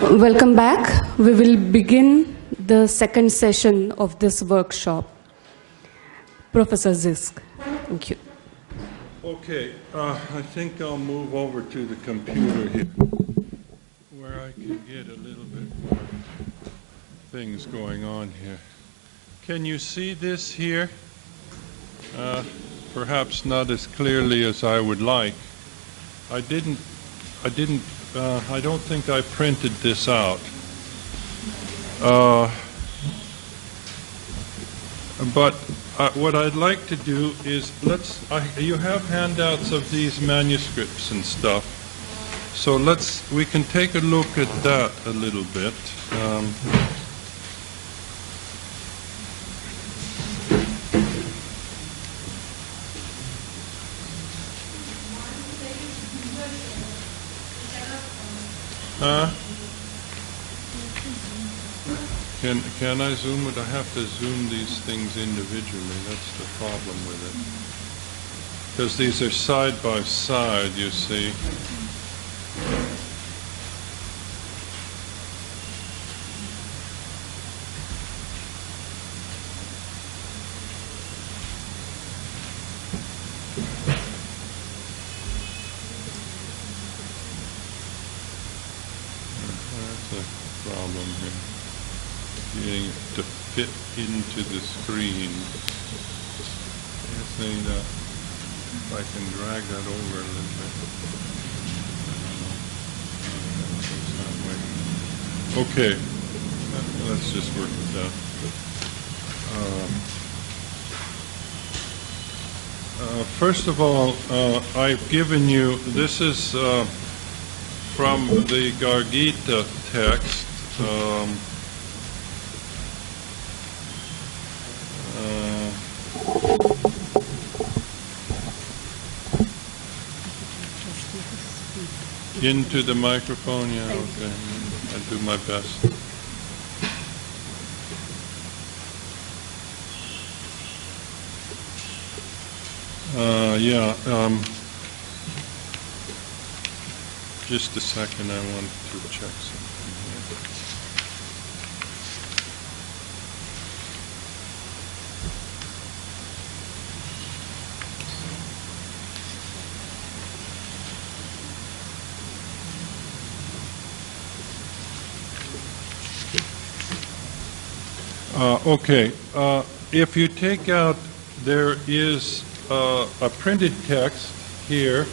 Welcome back. We will begin the second session of this workshop. Professor Zisk, thank you. Okay, I think I'll move over to the computer here, where I can get a little bit more things going on here. Can you see this here? Perhaps not as clearly as I would like. I don't think I printed this out. But what I'd like to do is, you have handouts of these manuscripts and stuff. So we can take a look at that a little bit. Can I zoom it? I have to zoom these things individually. That's the problem with it. Because these are side by side, you see. To fit into the screen. If I can drag that over a little bit. Okay, let's just work with that. First of all, I've given you, this is from the Gargita text. Into the microphone, yeah, okay. I'll do my best. Just a second, I want to check something here. Okay, if you take out, there is a printed text here,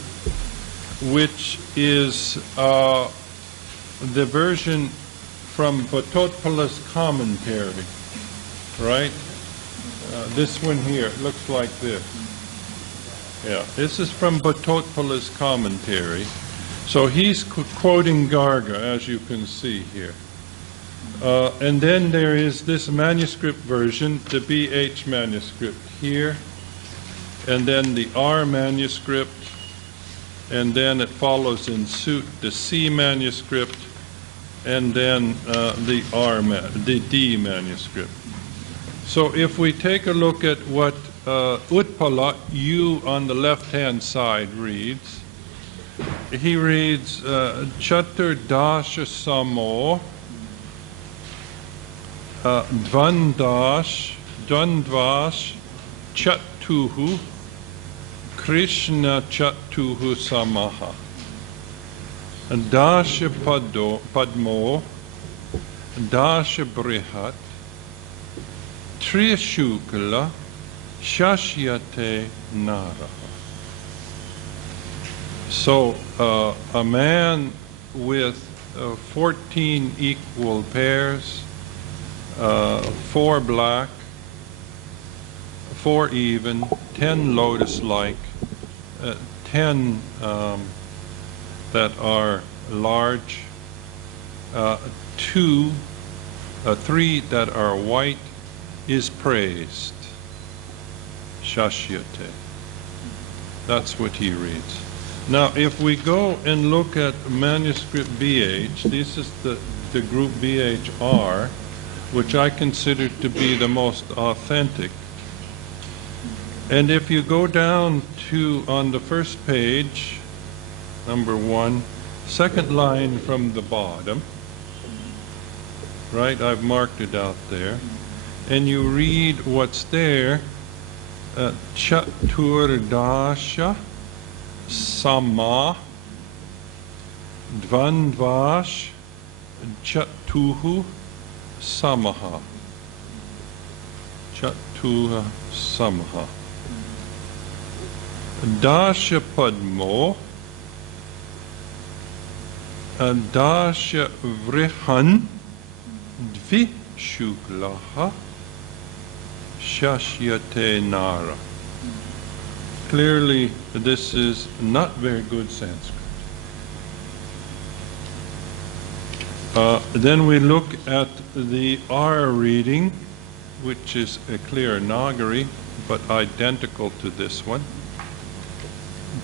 which is the version from Bhattotpala's commentary, right? This one here looks like this. Yeah, this is from Bhattotpala's commentary. So he's quoting Garga, as you can see here. And then there is this manuscript version, the BH manuscript here, and then the R manuscript, and then it follows in suit the C manuscript, and then the D manuscript. So if we take a look at what Utpala, you on the left-hand side, reads, he reads Chatur Dasha Samo Dvandvash Chatuhu Krishna Chatuhu Samaha Dasha Padmo Dasha Brihat Trishukala Shashyate Naraha. So a man with 14 equal pairs, 4 black, 4 even, 10 lotus-like, 10 that are large, 3 that are white, is praised. Shashyate. That's what he reads. Now, if we go and look at manuscript BH, this is the group BHR, which I consider to be the most authentic. And if you go down to, on the first page, number 1, second line from the bottom, right? I've marked it out there. And you read what's there, Chaturdasha Sama Dvanvash Chatuhu Samaha. Chatuha Samaha. Dasha Padmo Dasha Vrihan Dvi Shuklaha Shashyate Nara. Clearly, this is not very good Sanskrit. Then we look at the R reading, which is a clear Nagari, but identical to this one.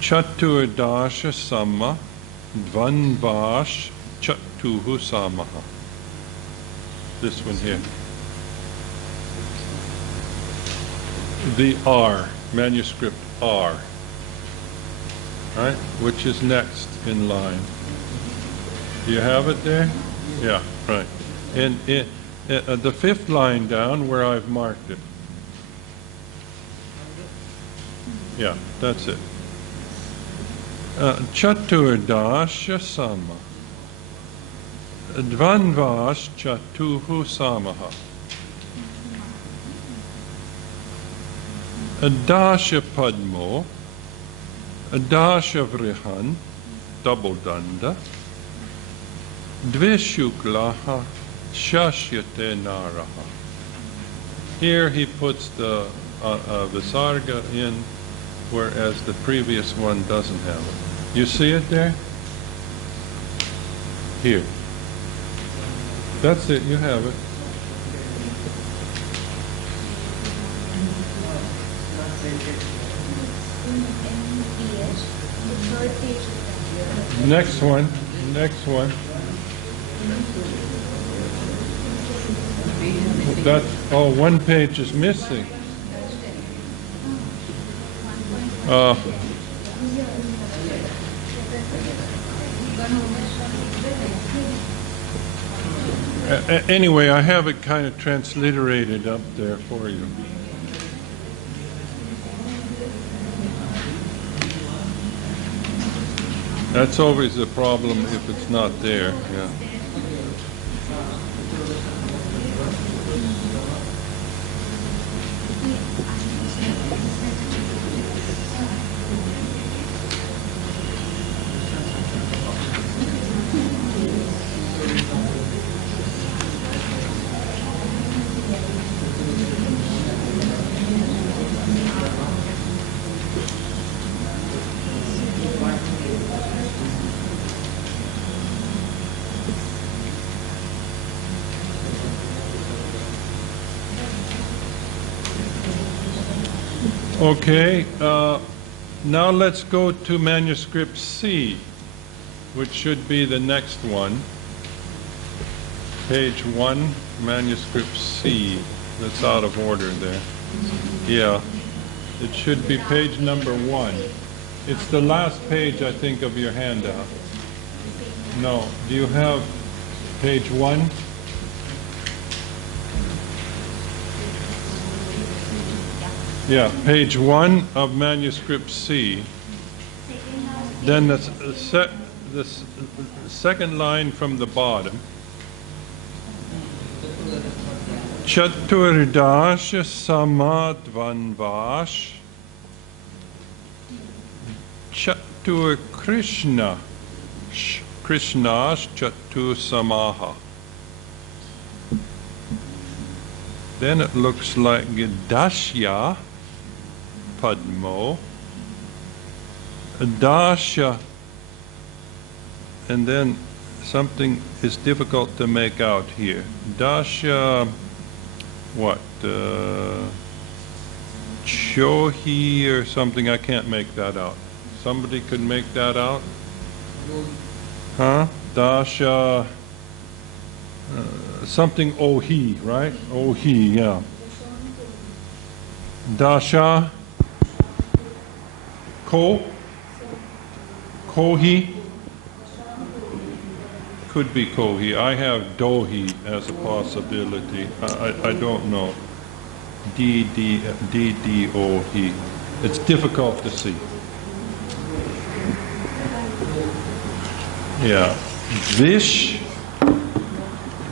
Chaturdasha Sama Dvanvash Chatuhu Samaha. This one here. The R, manuscript R, right? Which is next in line. Do you have it there? Yeah, right. And the fifth line down where I've marked it. Yeah, that's it. Chaturdasha Sama Dvanvash Chatuhu Samaha. Dasha Padmo, Dasha Vrihan, double danda, Dvishuklaha, Shashyate Naraha. Here he puts the Visarga in, whereas the previous one doesn't have it. You see it there? Here. That's it, you have it. Next one, next one. That's, oh, one page is missing. Anyway, I have it kind of transliterated up there for you. That's always a problem if it's not there, yeah. Okay, now let's go to Manuscript C, which should be the next one. Page 1, Manuscript C. That's out of order there. Yeah, it should be page number 1. It's the last page, I think, of your handout. No, do you have page 1? Yeah, page 1 of Manuscript C. Then the second line from the bottom. Chaturdasha Samadvanvash Chatur Krishna Krishnash Chatur Samaha. Then it looks like Dashya Padmo, Dasha, and then something is difficult to make out here. Dasha, what? Chohi or something, I can't make that out. Somebody could make that out? Huh? Dasha, something Ohi, right? Ohi, yeah. Dasha, Kohi, could be Kohi. I have Dohi as a possibility. I don't know. D-D-O-He. It's difficult to see. Yeah. Vish.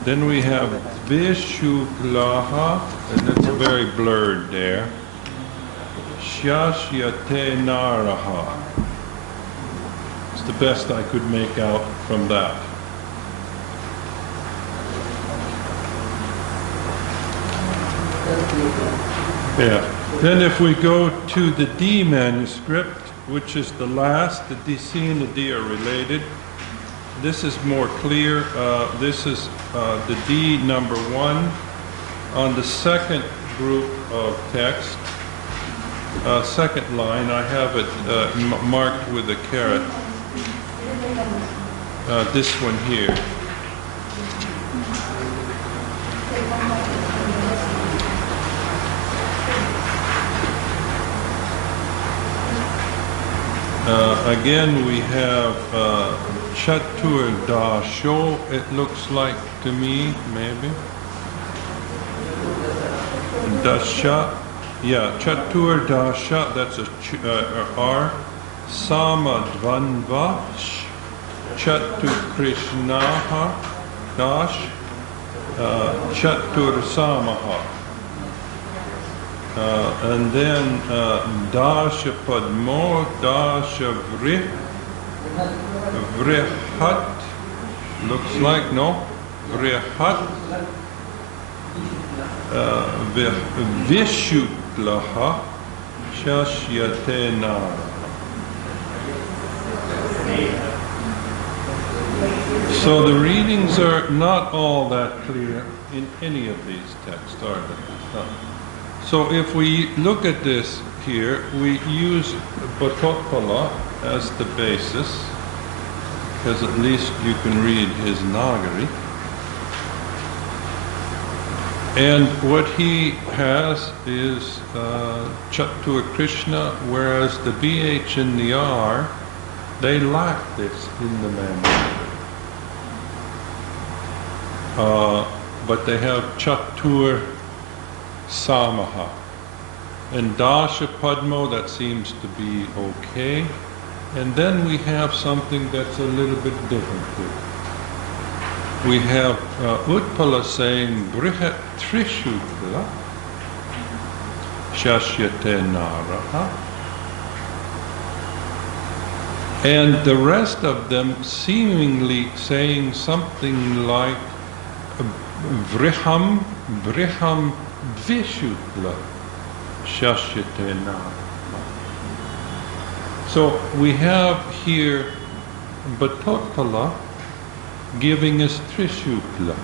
Then we have Vishuklaha, and it's very blurred there. Shashyate Naraha. It's the best I could make out from that. Yeah. Then if we go to the D manuscript, which is the last, the C and the D are related. This is more clear. This is the D number 1 on the second group of text. Second line, I have it marked with a caret. This one here. Again, we have Chatur Dasho, it looks like to me, maybe. Dasha, yeah, Chatur Dasha, that's a R. Samadvanva, Chatur Krishnaha, Dash, Chatur Samaha. And then Dasha Padmo, Dasha Vrihat, looks like, no? Vrihat, Vishuklaha, Shashyatena. So the readings are not all that clear in any of these texts, are they? No. So if we look at this here, we use Bhattachala as the basis, because at least you can read his Nagari. And what he has is Chatur Krishna, whereas the BH and the R, they lack this in the manuscript. But they have Chatur Samaha. And Dasha Padmo, that seems to be okay. And then we have something that's a little bit different here. We have Utpala saying Brihat Trishukla Shashyate Naraha. And the rest of them seemingly saying something like Vriham Vishukla Shashyate Naraha. So we have here Bhattachala giving us Trishukla.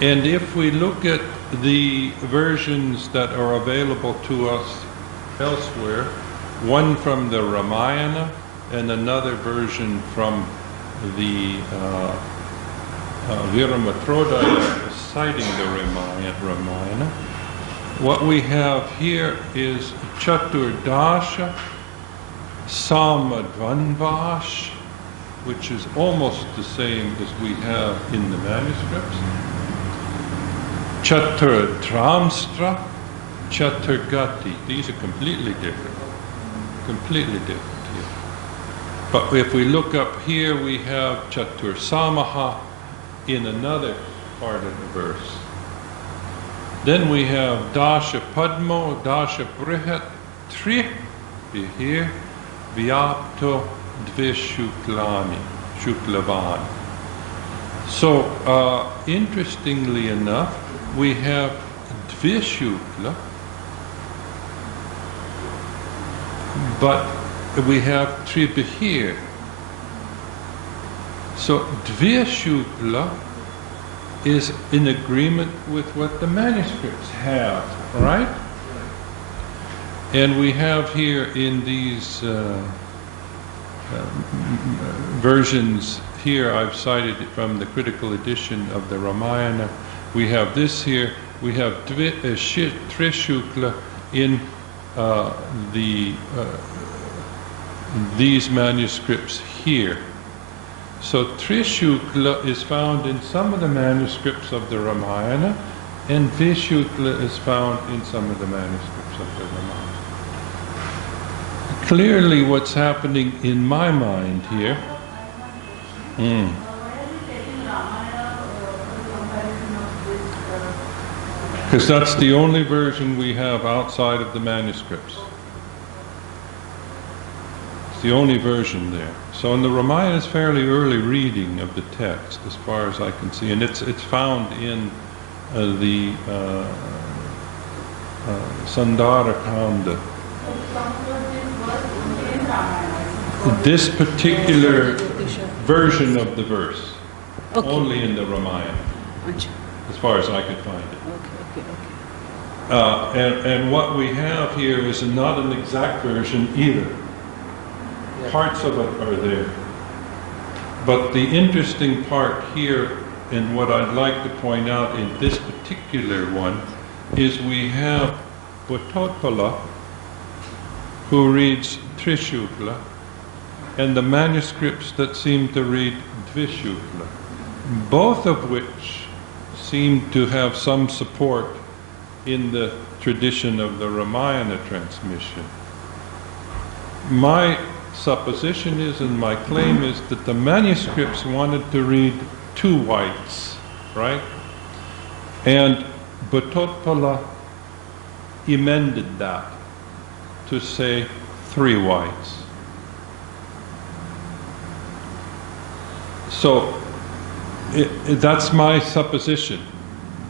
And if we look at the versions that are available to us elsewhere, one from the Ramayana and another version from the Viramatrodaya citing the Ramayana, what we have here is Chaturdasha Samadvanvash, which is almost the same as we have in the manuscripts. Chaturdramstra, Chaturgati. These are completely different. Completely different here. But if we look up here, we have Chatur Samaha in another part of the verse. Then we have Dasha Padmo, Dasha Brihat, Tri, here, Vyapto Dvishuklani, Shuklavani. So, interestingly enough, we have Dvishukla, but we have Tribhir. So, Dvishukla is in agreement with what the manuscripts have, right? And we have here in these versions here, I've cited it from the critical edition of the Ramayana. We have this here. We have Trishukla in these manuscripts here. So Trishukla is found in some of the manuscripts of the Ramayana, and Vishukla is found in some of the manuscripts of the Ramayana. Clearly what's happening in my mind here, because that's the only version we have outside of the manuscripts. It's the only version there. So in the Ramayana is fairly early reading of the text, as far as I can see, and it's found in the Sandara Kanda. This particular version of the verse, only in the Ramayana, as far as I could find it. And what we have here is not an exact version either. Parts of it are there. But the interesting part here, and what I'd like to point out in this particular one, is we have Bhattotpala, who reads Trishukla, and the manuscripts that seem to read Dvishukla, both of which seem to have some support in the tradition of the Ramayana transmission. My supposition is, and my claim is, that the manuscripts wanted to read 2 whites, right? And Bhattotpala amended that to say 3 whites. So that's my supposition,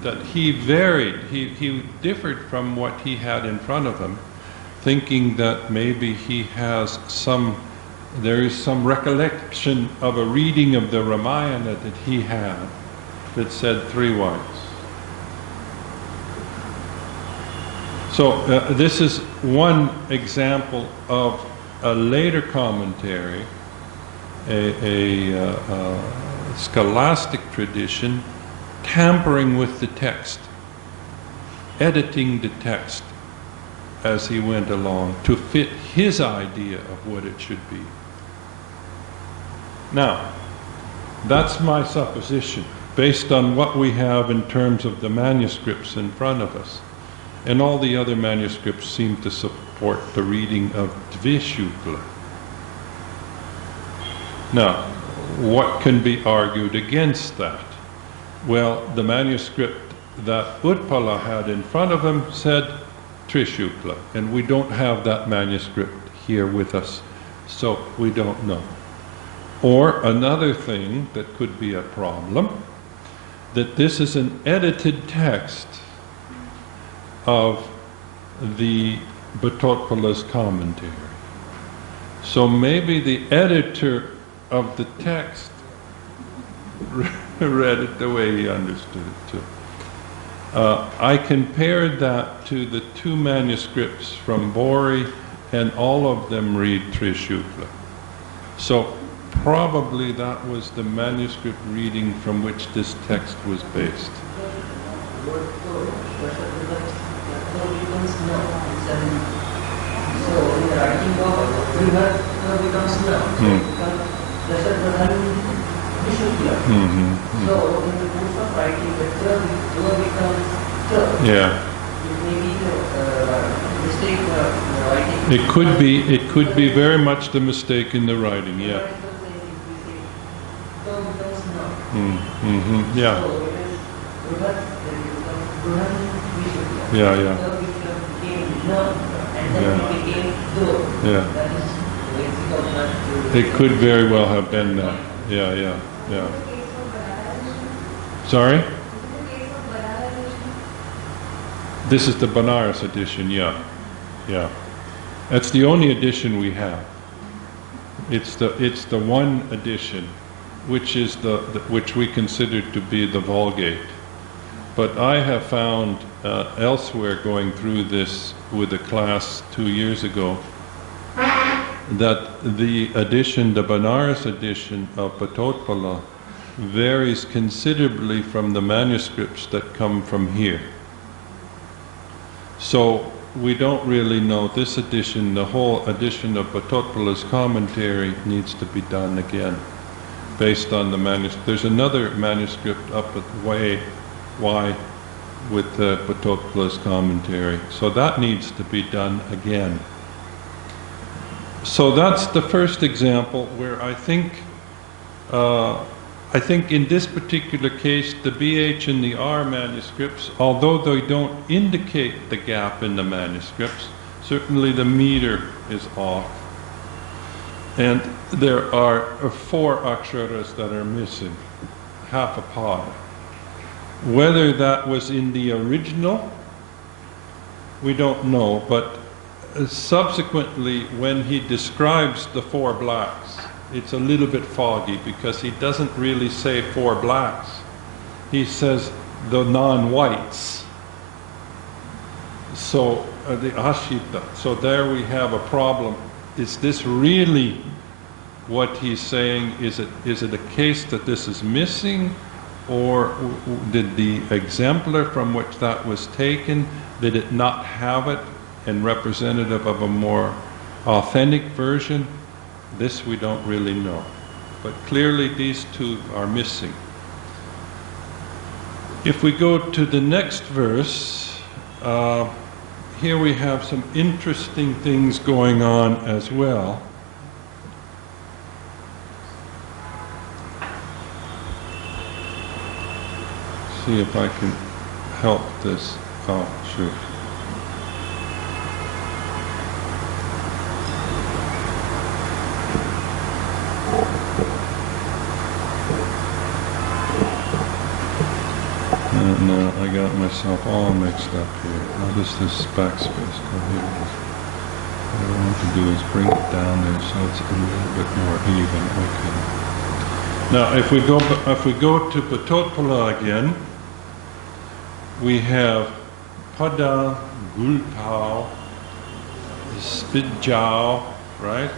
that he varied, he differed from what he had in front of him, thinking that maybe there is some recollection of a reading of the Ramayana that he had that said 3 whites. So this is one example of a later commentary, a scholastic tradition tampering with the text, editing the text as he went along to fit his idea of what it should be. Now, that's my supposition, based on what we have in terms of the manuscripts in front of us. And all the other manuscripts seem to support the reading of Dvishukla. Now, what can be argued against that? Well, the manuscript that Utpala had in front of him said Trishukla, and we don't have that manuscript here with us, so we don't know. Or another thing that could be a problem, that this is an edited text of the Bhattotpala's commentary. So maybe the editor of the text read it the way he understood it too. I compared that to the 2 manuscripts from Bori, and all of them read Trishukla. So probably that was the manuscript reading from which this text was based. Yeah. It could be very much the mistake in the writing, yeah. Yeah. Yeah, yeah. Yeah. It could very well have been that. Yeah. Sorry? This is the Banaras edition, yeah. That's the only edition we have. It's the one edition which is which we consider to be the Vulgate. But I have found elsewhere, going through this with a class 2 years ago, that the Banaras edition of Bhattotpala varies considerably from the manuscripts that come from here. So we don't really know this edition, the whole edition of Bhattotpala's commentary needs to be done again. based on the manuscript. There's another manuscript up at way Y with Patotpala's commentary. So that needs to be done again. So that's the first example where I think in this particular case, the BH and the R manuscripts, although they don't indicate the gap in the manuscripts, certainly the meter is off. And there are 4 aksharas that are missing, half a pada. Whether that was in the original, we don't know, but subsequently when he describes the 4 blacks, it's a little bit foggy because he doesn't really say 4 blacks. He says the non-whites. So the ashita. So there we have a problem. Is this really what he's saying? Is it a case that this is missing, or did the exemplar from which that was taken, did it not have it and representative of a more authentic version? This we don't really know. But clearly these 2 are missing. If we go to the next verse, here we have some interesting things going on as well. See if I can help this. Oh, shoot. No, I got myself all mixed up here. How does this backspace go here? What I want to do is bring it down there so it's a little bit more even. Okay. Now, if we go to Patotpala again, we have Pada, Gulpao, Spidjao, right?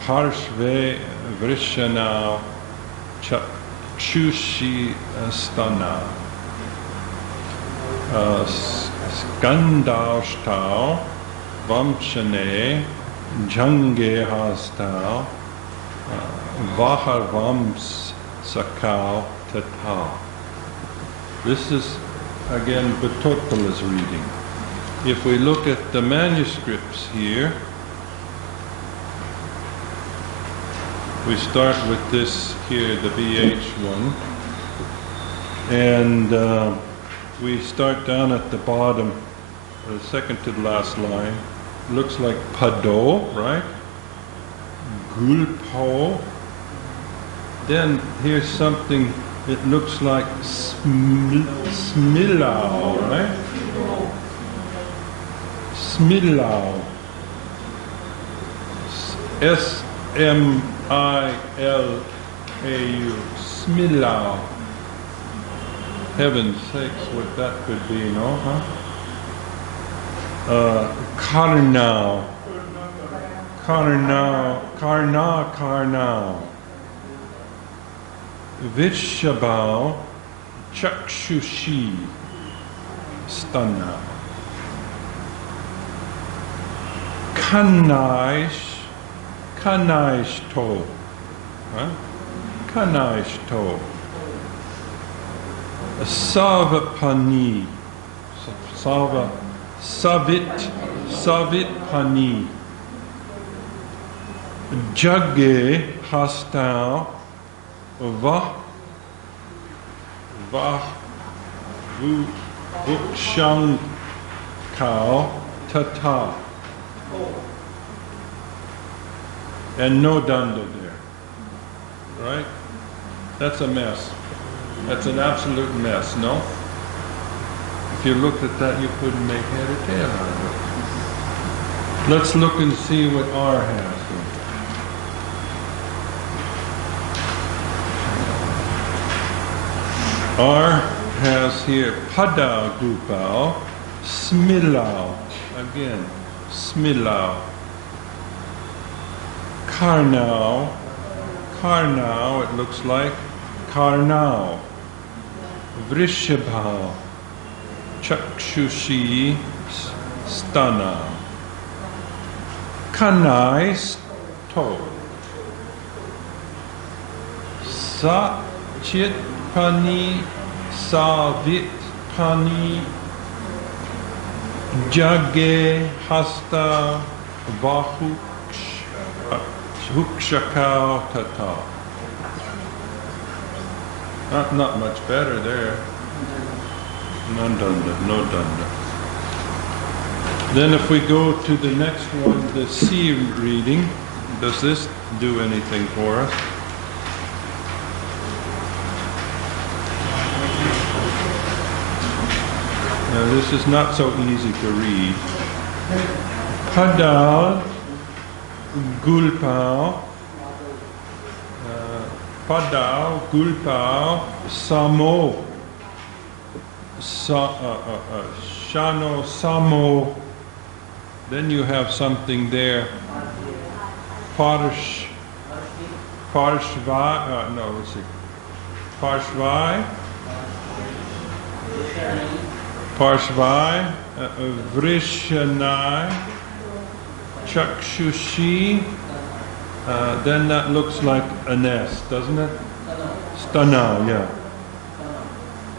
Parshve, Vrishanao, Chushi, Stana. Skandashtao, Vamshane, Jange Hastao, Vaharvams Sakao Tatao. This is again Patotpala's reading. If we look at the manuscripts here, we start with this here, the BH one, and we start down at the bottom, the second to the last line. Looks like Pado, right? Gulpo. Then here's something, it looks like Smilao, right? Smilao. S-M-I-L-A-U. Smilao. Heaven's sakes, what that could be, no? Karnao. Karnao. Vishabao. Chakshushi. Stana. Kanaish to. Kanaish to. Savapani, Savitpani, Jagge Hastao, Vukshankao Tata. And no danda there, right? That's a mess. That's an absolute mess, no? If you looked at that, you couldn't make head or tail out of it. Let's look and see what R has here. R has here Pada Gupao, Smilao. Again, Smilao. Karnao. Karnao, it looks like. Karnao. Vrishabha, Chakshushi, Stana. Kanai, To. Sa chit pani savit pani jage hasta vahukshakao tata. Not much better there. No danda, no danda. Then if we go to the next one, the C reading, does this do anything for us? Now this is not so easy to read. Padal gulpao, padal gulpao samo, shano samo. Then you have something there. Parshvai, no, let's see. Parshvai, Vrishanai, Chakshushi, then that looks like an S, doesn't it? Stana, yeah.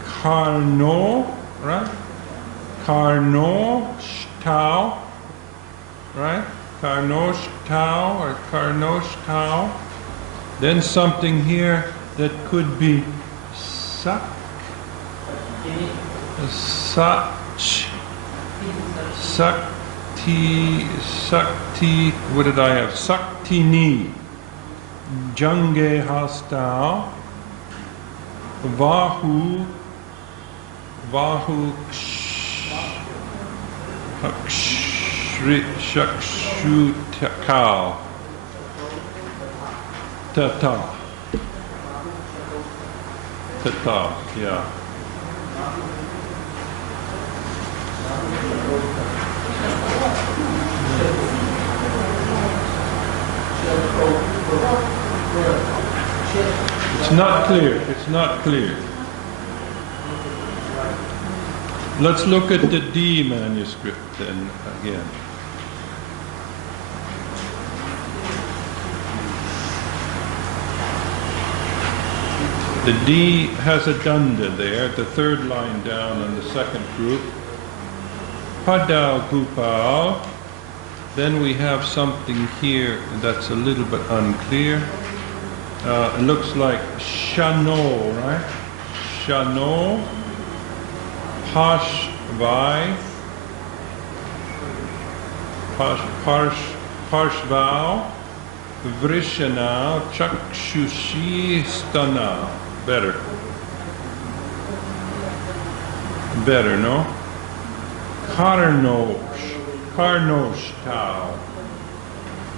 Karno, right? Karno, Shtao, right? Karnosh Tau or Karnosh Tau. Then something here that could be Sak, Sach, Sakti, what did I have? Saktini, Jange Hastao, Vahu, Shakshutakao, Tata, yeah. It's not clear, it's not clear. Let's look at the D manuscript then again. The D has a danda there, the third line down on the second group. Padal gupal. Then we have something here that's a little bit unclear. It looks like shano, right? Shano, pashvai, parshvau, vrishanau, chakshushi, stanau. Better, no? Karnosh tau,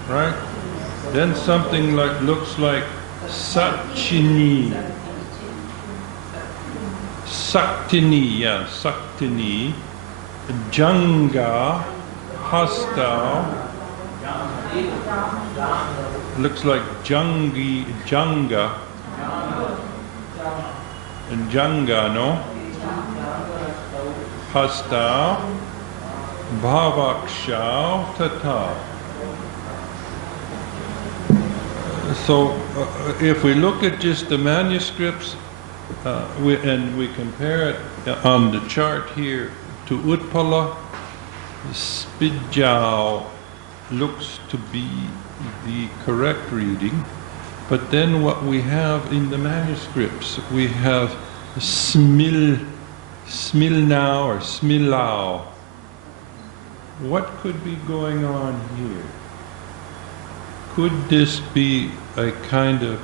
right? Then something like looks like Saktini, Janga, Hastao, looks like Janga, no? Hastao, Bhavakshao, Tata. So if we look at just the manuscripts and we compare it on the chart here to Utpala, Spidjao looks to be the correct reading. But then what we have in the manuscripts, we have Smilnau or Smilao. What could be going on here? Could this be a kind of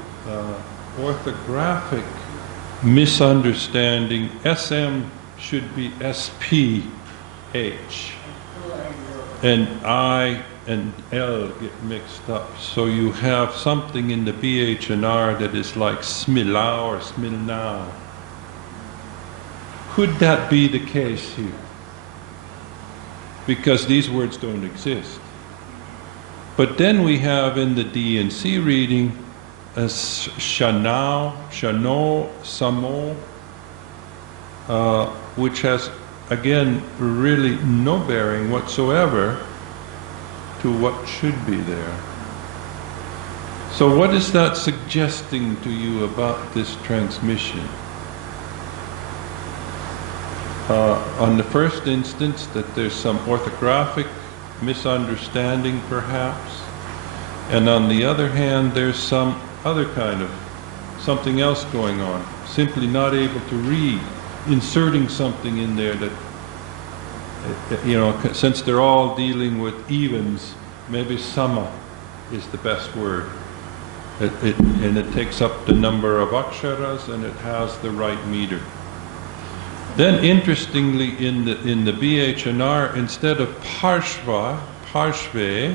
orthographic misunderstanding? SM should be SPH, and I and L get mixed up. So you have something in the BH and R that is like Smilau or Smilnau. Could that be the case here? Because these words don't exist. But then we have in the D and C reading as Shano, Samo, which has, again, really no bearing whatsoever to what should be there. So what is that suggesting to you about this transmission? On the first instance, that there's some orthographic misunderstanding perhaps, and on the other hand, there's some other kind of something else going on, simply not able to read, inserting something in there that, you know, since they're all dealing with evens, maybe sama is the best word. And it takes up the number of aksharas and it has the right meter. Then interestingly in the BHNR, instead of parshva, parshve,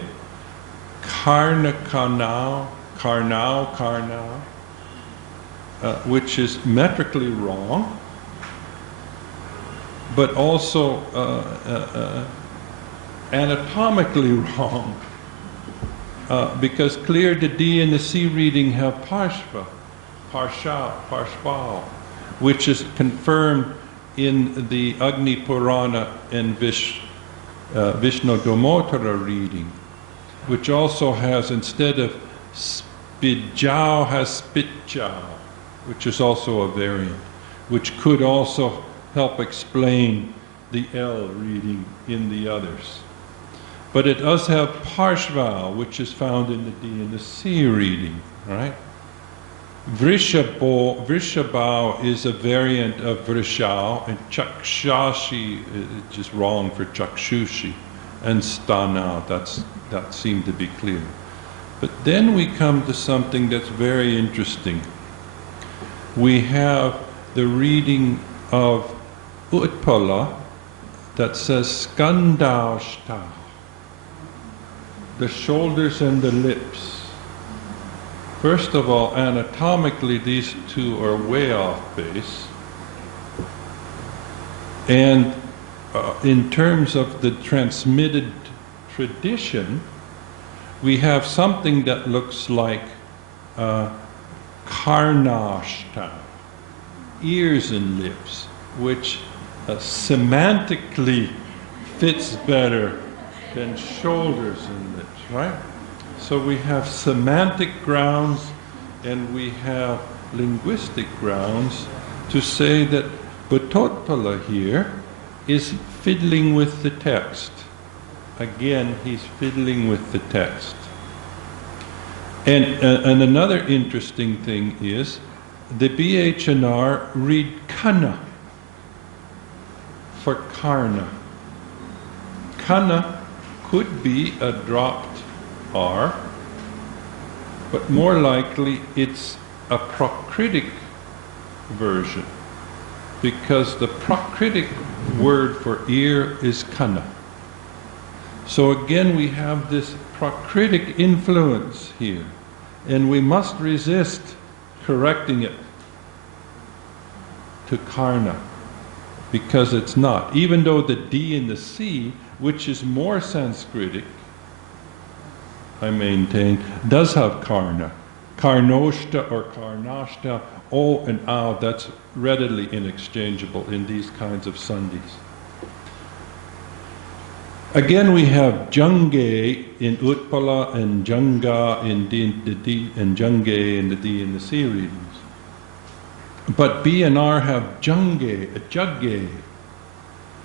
karna karnau, karnau karnau, which is metrically wrong, but also anatomically wrong. Because clear the D and the C reading have parshva, parshal, parshval, which is confirmed in the Agni Purana and Vishnu Domotara reading, which also has, instead of spijau, has spitjau, which is also a variant, which could also help explain the L reading in the others. But it does have parshval, which is found in the D and the C reading, right? Vrishabhau is a variant of vrishau, and chakshashi is just wrong for chakshushi, and stanau, that seemed to be clear. But then we come to something that's very interesting. We have the reading of Utpala that says skandaushta, the shoulders and the lips. First of all, anatomically, these two are way off base. And in terms of the transmitted tradition, we have something that looks like karnashta, ears and lips, which semantically fits better than shoulders and lips, right? So we have semantic grounds and we have linguistic grounds to say that Bhattotpala here is fiddling with the text. Again, he's fiddling with the text. And another interesting thing is the BHNR read kana for karna. Kana could be a dropped R, but more likely it's a Prakritic version, because the Prakritic word for ear is kana. So again we have this Prakritic influence here, and we must resist correcting it to karna, because it's not. Even though the D and the C, which is more Sanskritic, I maintain, does have karna. Karnoshta or karnashta, O and Au, that's readily interchangeable in these kinds of sandhis. Again, we have Jange in Utpala and Janga in the D, and Jange in the D and the C readings. But B and R have Jange, a Jagge,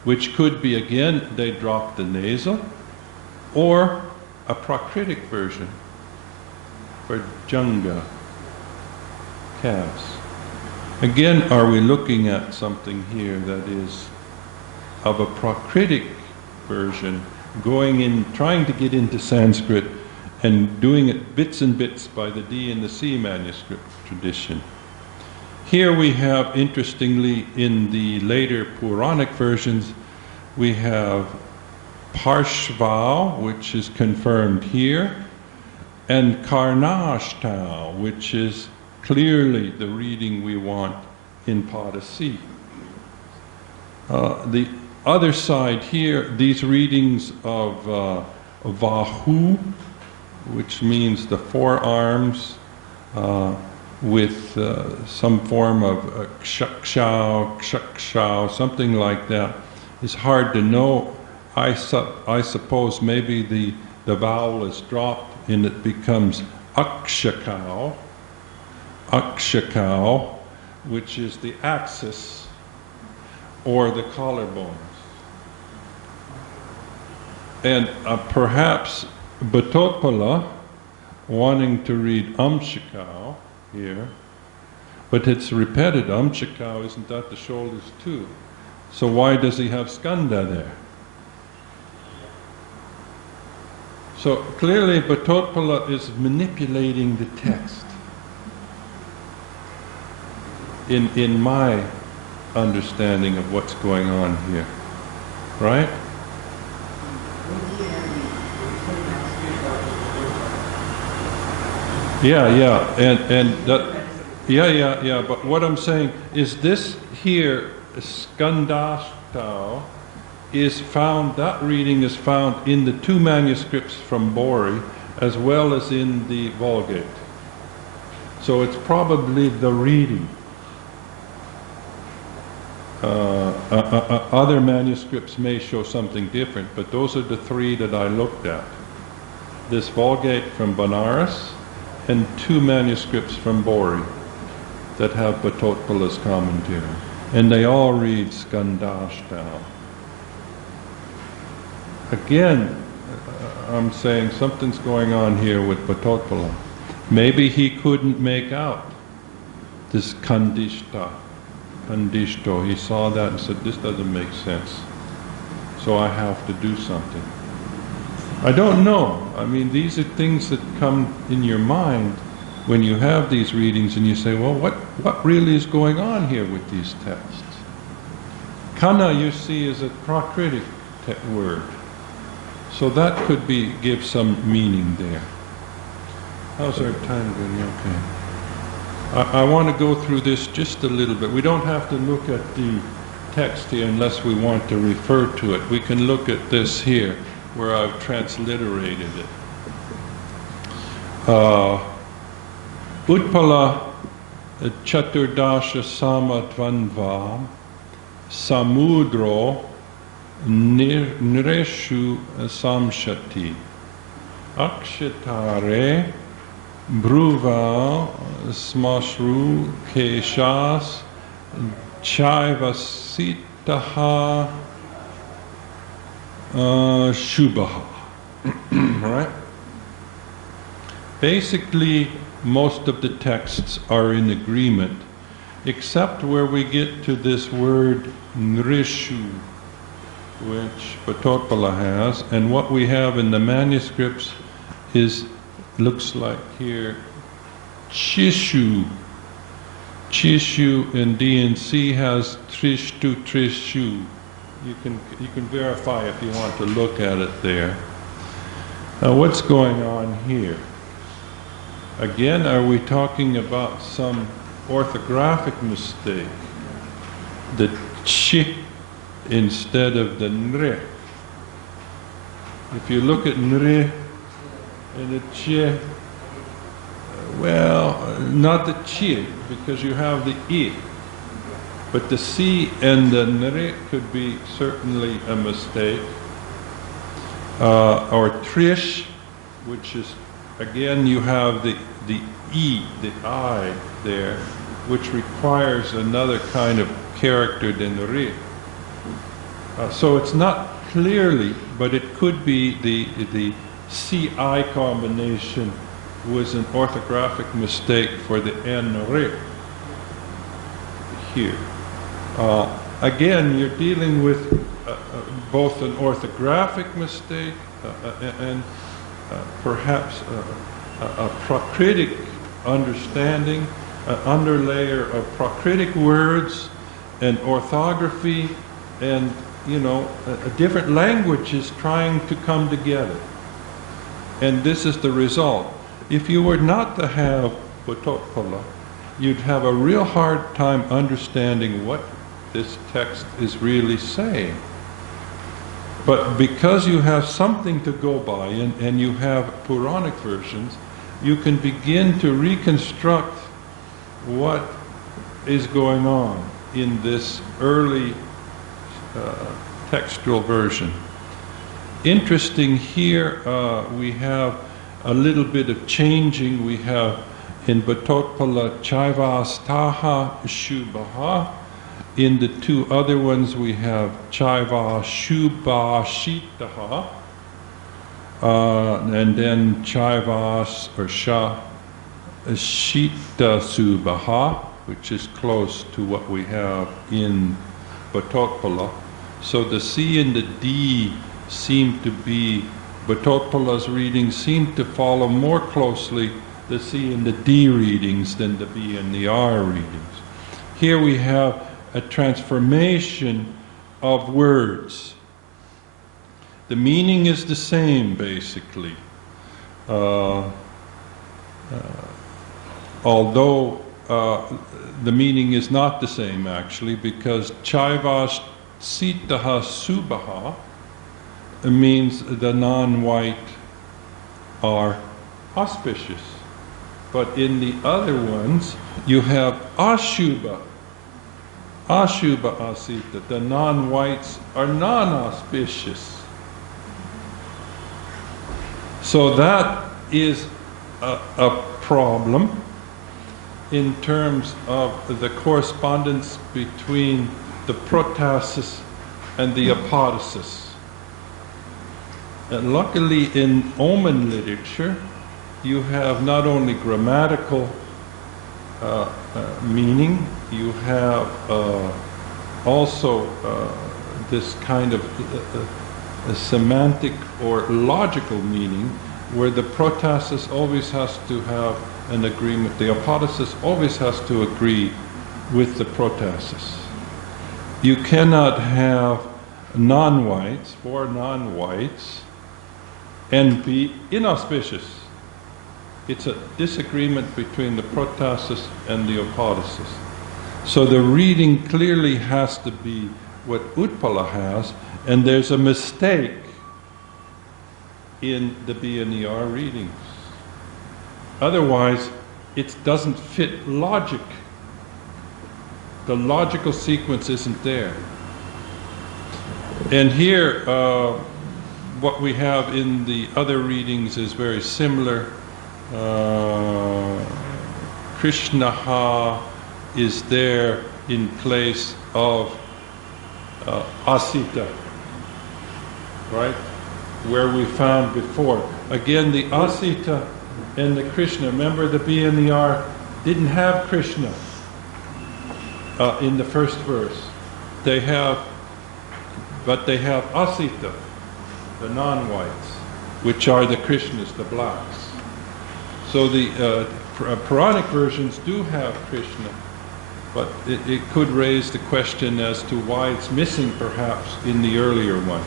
which could be, again, they drop the nasal, or a Prakritic version for Janga, calves. Again, are we looking at something here that is of a Prakritic version, going in, trying to get into Sanskrit and doing it bits and bits by the D and the C manuscript tradition. Here we have, interestingly, in the later Puranic versions, we have Parshva, which is confirmed here, and Karnashtau, which is clearly the reading we want in Pada C. The other side here, these readings of Vahu, which means the forearms, with some form of kshakshau, something like that, is hard to know. I suppose maybe the vowel is dropped and it becomes akshakau, which is the axis or the collarbones. And perhaps Bhatopala wanting to read Amshakau here, but it's repeated, Amshakau, isn't that the shoulders too? So why does he have skanda there? So clearly Bhatopala is manipulating the text in my understanding of what's going on here, right? But what I'm saying is this here, Skandashtau, is found, that reading is found in the two manuscripts from Bori as well as in the Vulgate. So it's probably the reading. Other manuscripts may show something different, but those are the three that I looked at. This Vulgate from Benares and two manuscripts from Bori that have Bhatopala's commentary. And they all read Skandashtau. Again, I'm saying something's going on here with Bhatopala. Maybe he couldn't make out this Kandishto. He saw that and said, this doesn't make sense, so I have to do something. I don't know. I mean, these are things that come in your mind when you have these readings and you say, well, what really is going on here with these texts? Kana, you see, is a Prakritic word. So that could give some meaning there. How's our time going? Okay. I want to go through this just a little bit. We don't have to look at the text here unless we want to refer to it. We can look at this here, where I've transliterated it. Utpala Chaturdasha Samatvanva Samudro Nreshu Samshati Akshitare Bruva Smashru Keshas Chaivasitaha Shubaha. Right? Basically, most of the texts are in agreement, except where we get to this word Nrishu, which Bhatopala has, and what we have in the manuscripts looks like here, Chishu. Chishu in D&C has Trishtu Trishu. You can verify if you want to look at it there. Now what's going on here? Again, are we talking about some orthographic mistake? The chi instead of the nre. If you look at nre and the chi, well, not the chi, because you have the I. But the C and the nre could be certainly a mistake. Or trish, which is, again, you have the E, the I there, which requires another kind of character than the re. So it's not clearly, but it could be the C-I combination was an orthographic mistake for the N-re here. Again, you're dealing with both an orthographic mistake and perhaps a Prakritic understanding, an underlayer of Prakritic words and orthography and, different languages trying to come together. And this is the result. If you were not to have Bhatopala, you'd have a real hard time understanding what this text is really saying. But because you have something to go by and you have Puranic versions, you can begin to reconstruct what is going on in this early textual version. Interesting here, we have a little bit of changing. We have in Bhatotpala Chaivastaha Shubhaha. In the two other ones we have Chaiva Shubhashitaha, and then Chaivas or Shita Subhaha, which is close to what we have in Bhatotpala. So the C and the D seem to be, Bhatotpala's readings seem to follow more closely the C and the D readings than the B and the R readings. Here we have a transformation of words. The meaning is the same, basically. Although the meaning is not the same, actually, because Chaivas Sitaha Subaha means the non-white are auspicious. But in the other ones, you have Ashubha Asita, the non-whites are non-auspicious. So that is a problem in terms of the correspondence between the protasis and the apodosis. And luckily in Oman literature, you have not only grammatical meaning, you have also this kind of a semantic or logical meaning, where the protasis always has to have an agreement, the apodosis always has to agree with the protasis. You cannot have non-whites, four non-whites, and be inauspicious. It's a disagreement between the protasis and the apodosis. So the reading clearly has to be what Utpala has, and there's a mistake in the B and the R readings. Otherwise, it doesn't fit logic. The logical sequence isn't there. And here, what we have in the other readings is very similar. Krishnaha is there in place of Asita, right? Where we found before. Again, the Asita and the Krishna, remember the B and the R didn't have Krishna in the first verse. They have Asita, the non-whites, which are the Krishnas, the blacks. So the Puranic versions do have Krishna, but it could raise the question as to why it's missing perhaps in the earlier one.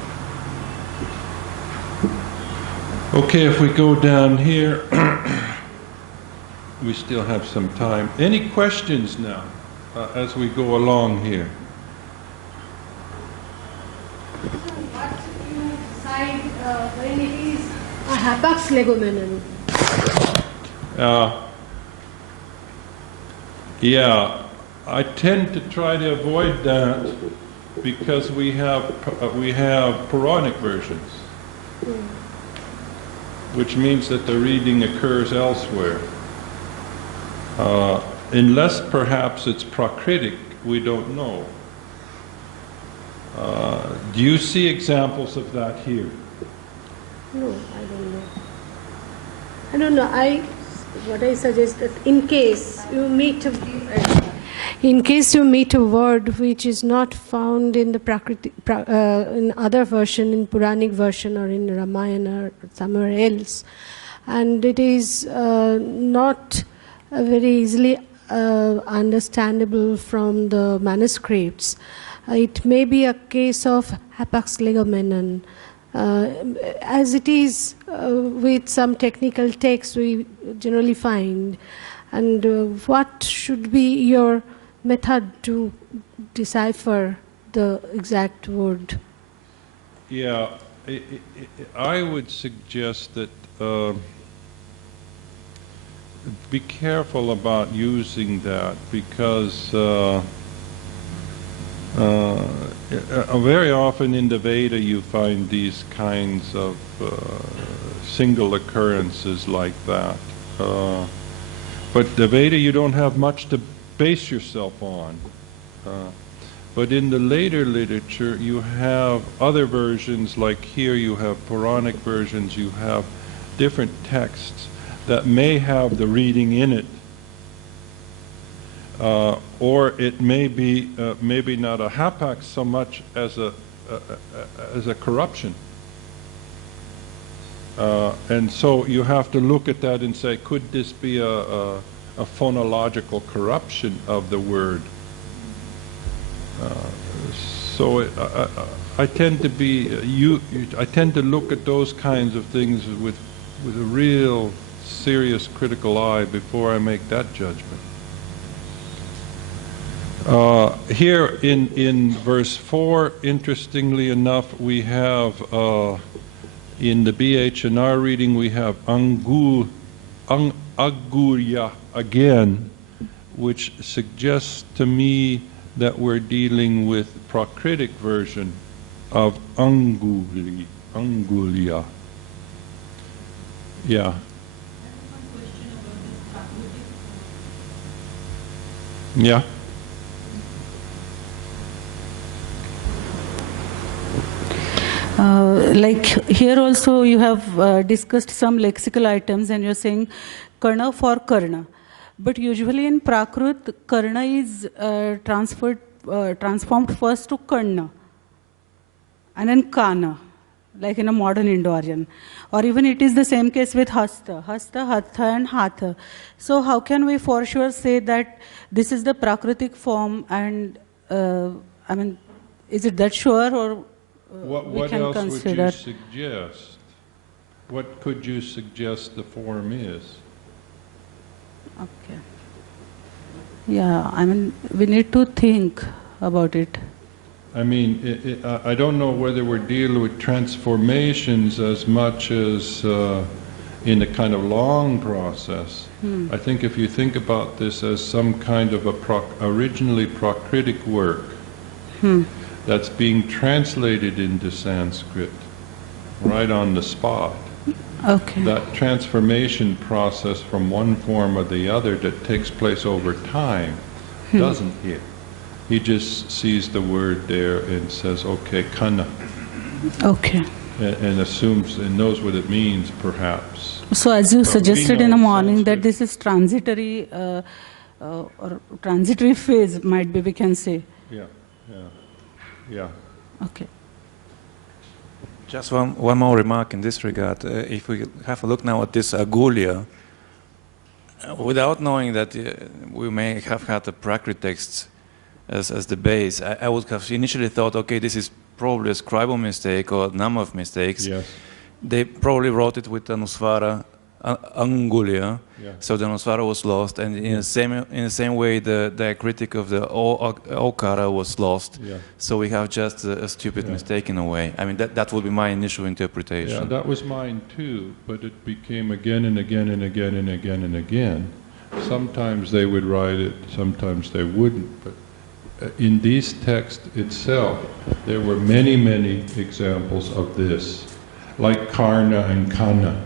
Okay, if we go down here, we still have some time. Any questions now as we go along here? What you decide when it is a hapax legomenon? Yeah, I tend to try to avoid that because we have Puranic versions, which means that the reading occurs elsewhere. Unless perhaps it's Prakritic, we don't know. Do you see examples of that here? No, I don't know. I don't know. What I suggest that in case you meet a word which is not found in the in other version, in Puranic version or in Ramayana or somewhere else, and it is not very easily understandable from the manuscripts, it may be a case of hapax legomenon. As it is with some technical texts we generally find. And what should be your method to decipher the exact word? Yeah, I would suggest that be careful about using that, because Very often in the Veda you find these kinds of single occurrences like that. But the Veda you don't have much to base yourself on. But in the later literature you have other versions, like here you have Puranic versions, you have different texts that may have the reading in it. Or it may be maybe not a hapak so much as a corruption. And so you have to look at that and say, could this be a phonological corruption of the word? I tend to look at those kinds of things with a real serious critical eye before I make that judgment. Here in verse 4, interestingly enough, we have in the BH&R reading we have agurya again, which suggests to me that we're dealing with Prakritic version of angulya. Yeah. Yeah. Like here also you have discussed some lexical items and you're saying karna for karna. But usually in Prakrit, karna is transformed first to karna and then kana, like in a modern Indo-Aryan. Or even it is the same case with hasta, hatha and hatha. So how can we for sure say that this is the Prakritic form, and I mean, is it that sure, or what else consider? Would you suggest? What could you suggest the form is? Okay. Yeah, I mean, we need to think about it. I mean, I don't know whether we're dealing with transformations as much as in a kind of long process. I think if you think about this as some kind of originally Prakritic work that's being translated into Sanskrit right on the spot, okay, that transformation process from one form or the other that takes place over time doesn't hit. He just sees the word there and says, okay, kana. Okay. And assumes and knows what it means, perhaps. So as you suggested in the morning that this is transitory or transitory phase, might be, we can say. Yeah. Okay. Just one more remark in this regard. If we have a look now at this agulya, without knowing that we may have had the Prakrit texts as the base, I would have initially thought, okay, this is probably a scribal mistake or a number of mistakes. Yes. They probably wrote it with the Anusvara, Angulya, so the Anusvara was lost, and in the same way the diacritic of the Okara was lost. So we have just a stupid mistake in a way. I mean, that would be my initial interpretation. Yeah, that was mine too, but it became again and again and again and again and again. Sometimes they would write it, sometimes they wouldn't, but in these texts itself, there were many, many examples of this, like karna and kana.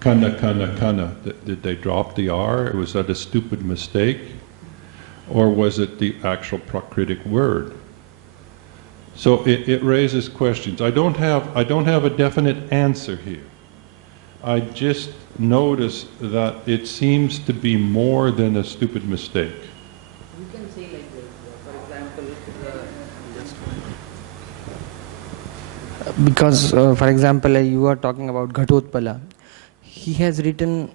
Kana, kana, kana. Did they drop the R? Was that a stupid mistake? Or was it the actual Prakritic word? So it raises questions. I don't have a definite answer here. I just notice that it seems to be more than a stupid mistake. You can say like this, for example, because for example, you are talking about Ghatotpala. He has written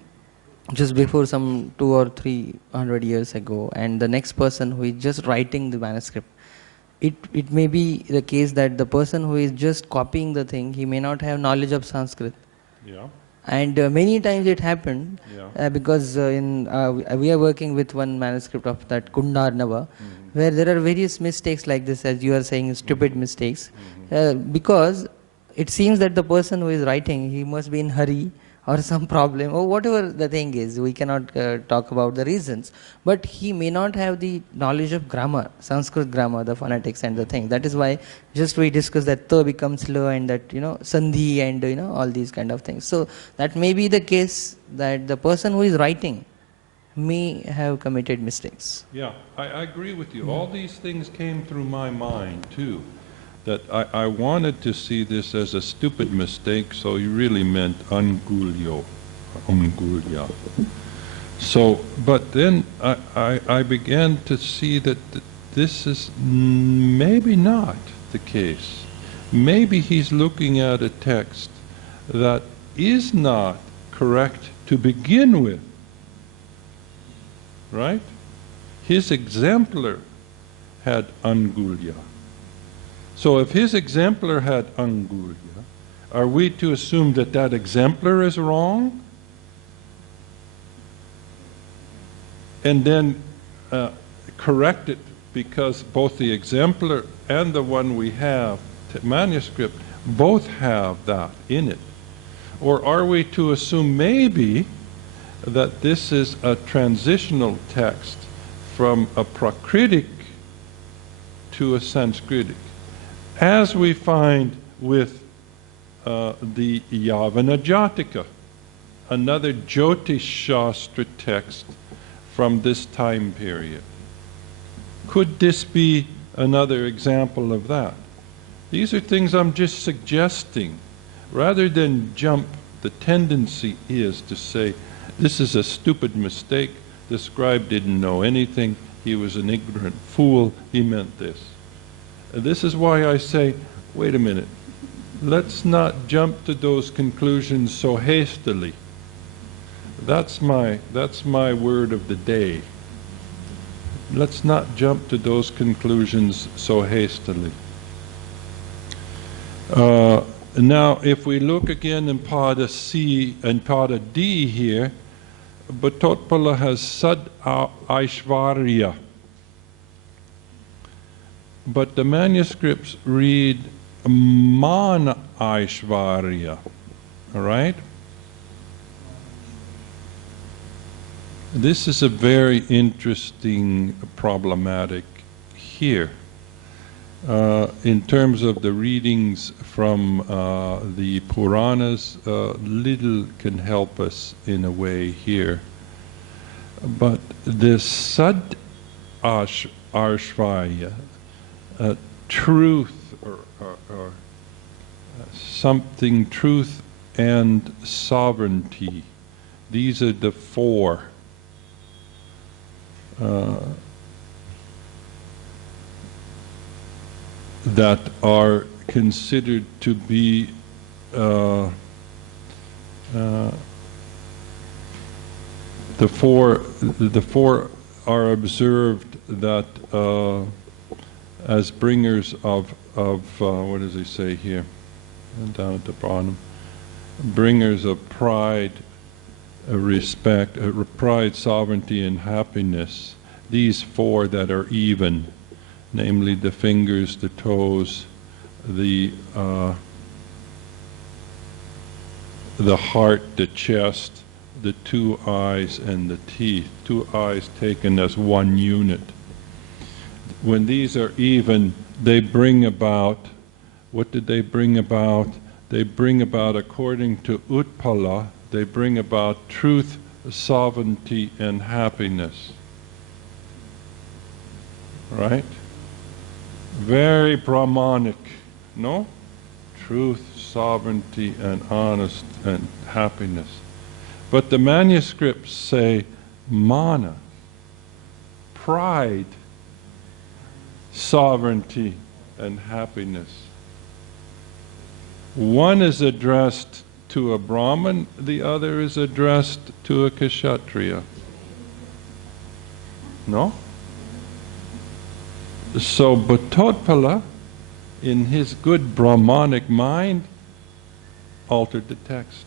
just before some 200 or 300 years ago, and the next person who is just writing the manuscript, it may be the case that the person who is just copying the thing, he may not have knowledge of Sanskrit. Yeah. And many times it happened because we are working with one manuscript of that Kundarnava, where there are various mistakes like this, as you are saying, stupid mistakes, because it seems that the person who is writing, he must be in hurry, or some problem or whatever the thing is. We cannot talk about the reasons, but he may not have the knowledge of grammar, Sanskrit grammar, the phonetics and the thing. That is why just we discussed that ta becomes la and that, you know, sandhi and, you know, all these kind of things. So that may be the case that the person who is writing may have committed mistakes. Yeah, I agree with you. All these things came through my mind too. That I wanted to see this as a stupid mistake, so he really meant angulya. So, but then I began to see that this is maybe not the case. Maybe he's looking at a text that is not correct to begin with, right? His exemplar had angulya. So if his exemplar had angulya, are we to assume that that exemplar is wrong? And then correct it because both the exemplar and the one we have, the manuscript, both have that in it? Or are we to assume maybe that this is a transitional text from a Prakritic to a Sanskritic, as we find with the Yavana Jatika, another Jyotish Shastra text from this time period? Could this be another example of that? These are things I'm just suggesting. Rather than jump, the tendency is to say, this is a stupid mistake, the scribe didn't know anything, he was an ignorant fool, he meant this. This is why I say, wait a minute, let's not jump to those conclusions so hastily. That's my word of the day. Let's not jump to those conclusions so hastily. Now, if we look again in Pada C and Pada D here, Bhattotpala has Sad Aishvarya. But the manuscripts read Man Aishvarya, all right? This is a very interesting problematic here. In terms of the readings from the Puranas, little can help us in a way here. But this Sad Aishvarya, truth or something, truth and sovereignty, these are the four. That are considered to be the four are observed that as bringers of what does he say here down at the bottom, bringers of pride, respect, pride, sovereignty, and happiness. These four that are even, namely the fingers, the toes, the heart, the chest, the two eyes, and the teeth. Two eyes taken as one unit. When these are even, they bring about, what did they bring about? They bring about, according to Utpala, they bring about truth, sovereignty, and happiness. Right? Very Brahmanic, no? Truth, sovereignty, and honest and happiness. But the manuscripts say mana, pride, sovereignty, and happiness. One is addressed to a Brahmin, the other is addressed to a Kshatriya. No? So Bhattotpala, in his good Brahmanic mind, altered the text.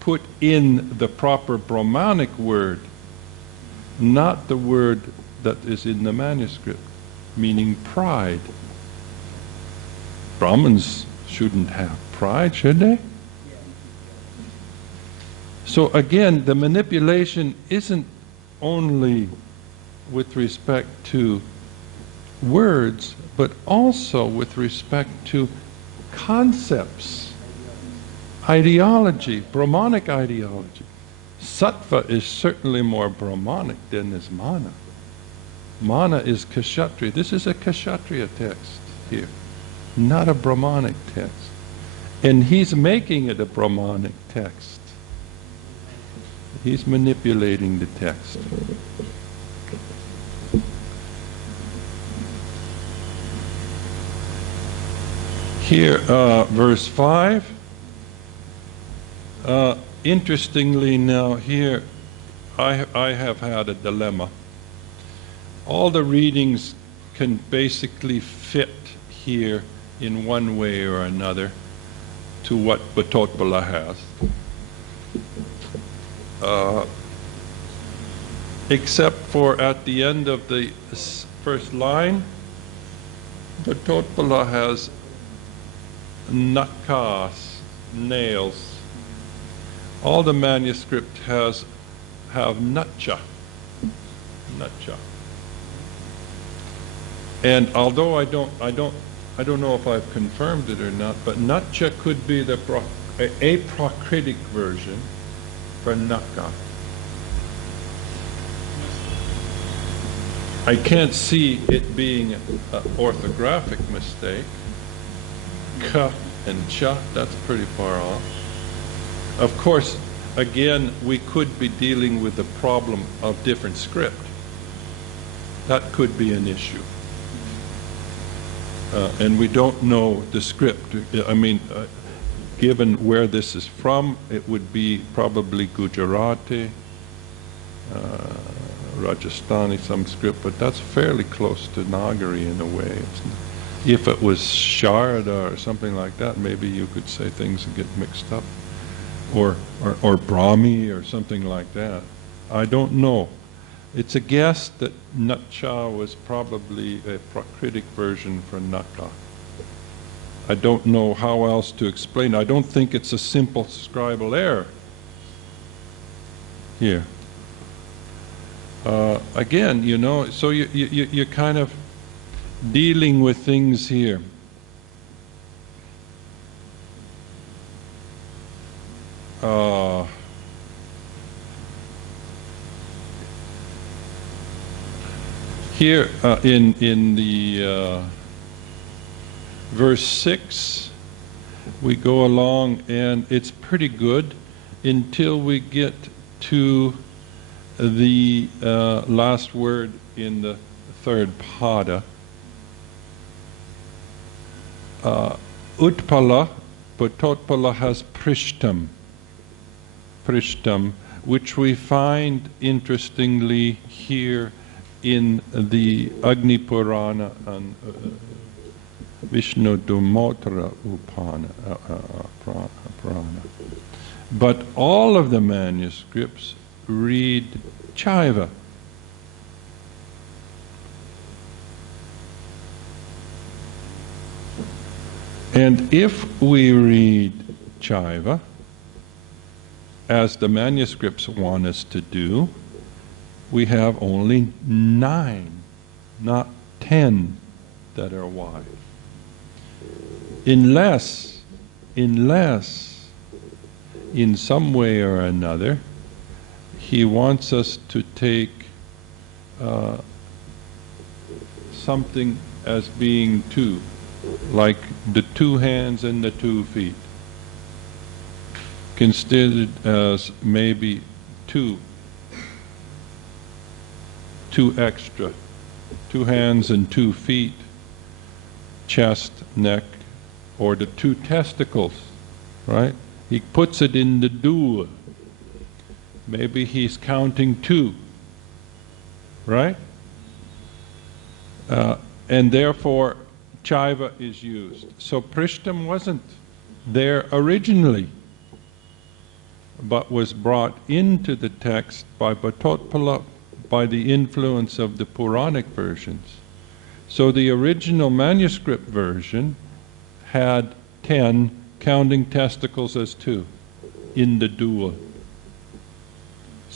Put in the proper Brahmanic word, not the word that is in the manuscript, meaning pride. Brahmins shouldn't have pride, should they? So again, the manipulation isn't only with respect to words, but also with respect to concepts, ideology, Brahmanic ideology. Sattva is certainly more Brahmanic than is Mana. Mana is Kshatriya. This is a Kshatriya text here, not a Brahmanic text. And he's making it a Brahmanic text. He's manipulating the text. Here, verse 5. Interestingly now here, I have had a dilemma. All the readings can basically fit here in one way or another to what Bhattotpala has. Except for at the end of the first line, Bhattotpala has nakas, nails. All the manuscripts have natcha. And although I don't know if I've confirmed it or not, but natcha could be a Prakritic version for naka. I can't see it being an orthographic mistake. Ka and cha, that's pretty far off. Of course, again, we could be dealing with the problem of different script. That could be an issue. And we don't know the script. I mean, given where this is from, it would be probably Gujarati, Rajasthani, some script, but that's fairly close to Nagari in a way. If it was Sharda or something like that, maybe you could say things get mixed up. Or Brahmi or something like that. I don't know. It's a guess that Natcha was probably a Prakritic version for Naka. I don't know how else to explain. I don't think it's a simple scribal error here. Again, you know, so you're kind of dealing with things here. Here in the verse 6, we go along and it's pretty good until we get to the last word in the third pada. Utpala, Bhattotpala has Prishtam, which we find interestingly here in the Agni Purana and Vishnu Dumotra Purana. But all of the manuscripts read Chaiva. And if we read Chaiva, as the manuscripts want us to do, we have only 9, not 10 that are wide. Unless in some way or another, he wants us to take something as being 2, like the 2 hands and the 2 feet, considered as maybe 2 extra, 2 hands and 2 feet, chest, neck, or the 2 testicles, right? He puts it in the dua. Maybe he's counting 2, right? And therefore, Chaiva is used. So Prishtam wasn't there originally, but was brought into the text by Bhattotpala by the influence of the Puranic versions. So the original manuscript version had 10, counting testicles as 2, in the dua.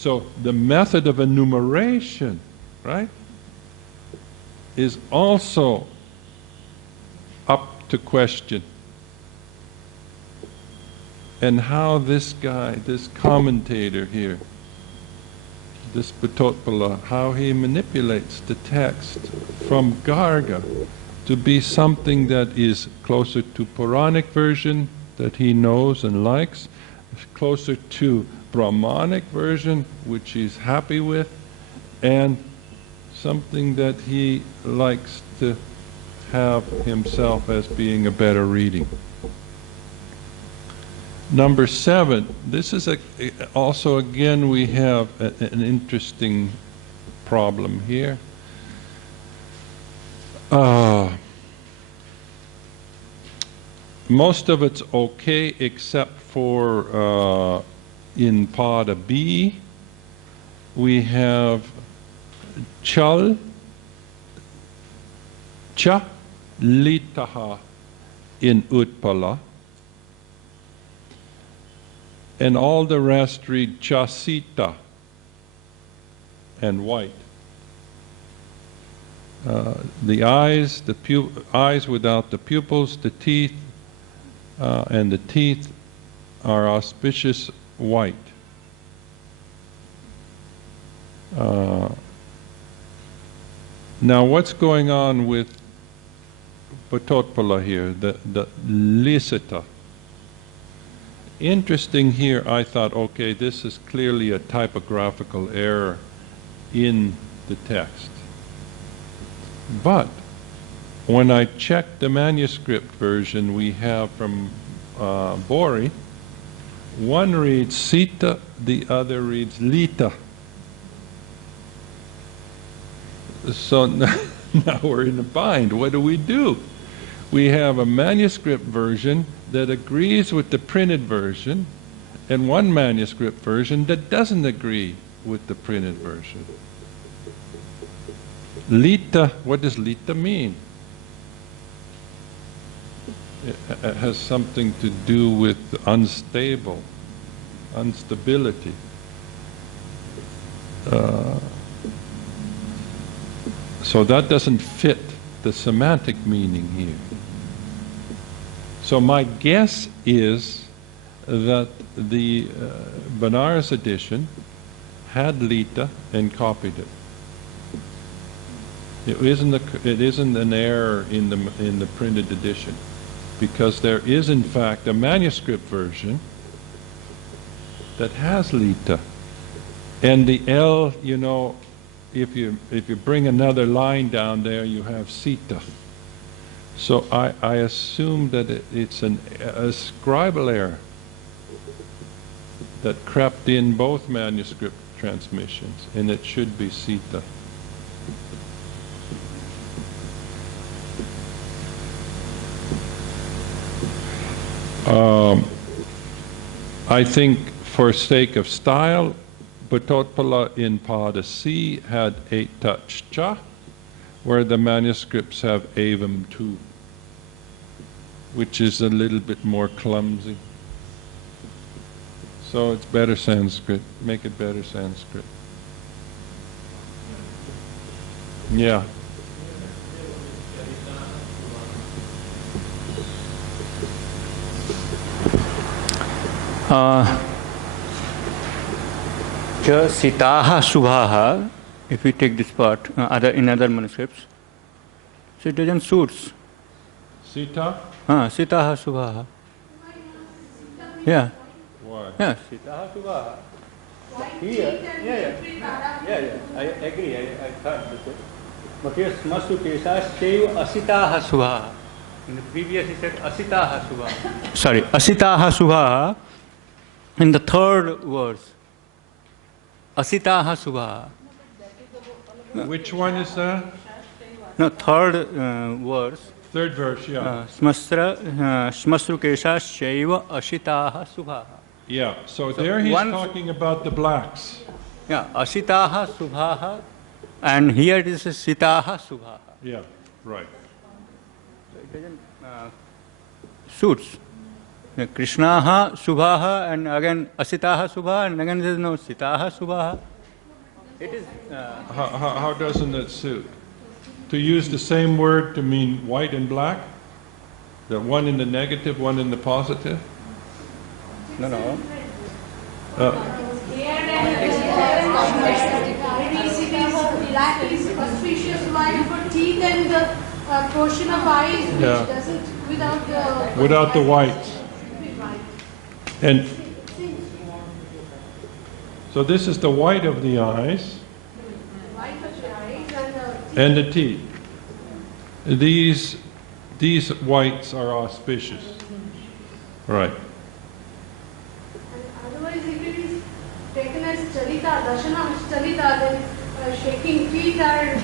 So the method of enumeration, right, is also up to question. And how this guy, this commentator here, this Bhattotpala, how he manipulates the text from Garga to be something that is closer to Puranic version that he knows and likes, closer to Brahmanic version, which he's happy with, and something that he likes to have himself as being a better reading. Number 7, this is also again we have an interesting problem here. Most of it's okay except for in Pada B, we have Chal, Cha, Litaha in Utpala, and all the rest read Chasita and white. The eyes, eyes without the pupils, the teeth, and the teeth are auspicious white. Now what's going on with Bhattotpala here, the Lisita? Interesting here, I thought, okay, this is clearly a typographical error in the text. But when I checked the manuscript version we have from Bori, one reads Sita, the other reads Lita. So now we're in a bind. What do? We have a manuscript version that agrees with the printed version, and one manuscript version that doesn't agree with the printed version. Lita, what does Lita mean? It has something to do with unstable, instability. So that doesn't fit the semantic meaning here. So my guess is that the Benares edition had Lita and copied it. It isn't an error in the printed edition, because there is in fact a manuscript version that has Lita, and the L, you know, if you bring another line down there, you have Sita. So I assume that it's a scribal error that crept in both manuscript transmissions, and it should be Sita. I think for sake of style, Bhattotpala in Pada C had 8-touch cha, where the manuscripts have avam 2, which is a little bit more clumsy. So it's better Sanskrit. Make it better Sanskrit. Yeah. Sitaha Subhaha, if we take this part in other manuscripts, so it doesn't suit. Sita? Sitaha Subhaha. Yeah. Why? Yeah, Sitaha Subhaha. Here, yeah. I agree. I thought this. But here, Smasu Kesa Shaiv Asitaha Subhaha. In the previous, he said Asitaha Subhaha. Sorry, Asitaha Subhaha. In the third verse, Asitaha Subhaha. Which one is that? No, third verse. Third verse, yeah. Shmasru Kesha Shaiva Ashitaha Subhaha. Yeah, so there he's talking about the blacks. Yeah, Ashitaha Subhaha, and here it is Sitaha Subhaha. Yeah, right. So it doesn't suits. Krishnaha Subhaha, and again Asitaha Subhaha, and again there is no Sitaha Subhaha. It is. How doesn't it suit? To use the same word to mean white and black? The one in the negative, one in the positive? No, no. Black is auspicious, while for teeth and the portion of eyes which Yeah. doesn't Without the whites. And so this is the white of the eyes and the teeth. These whites are auspicious. Right. Otherwise, if it is taken as Chalita, Dashanam Chalita, then shaking teeth are.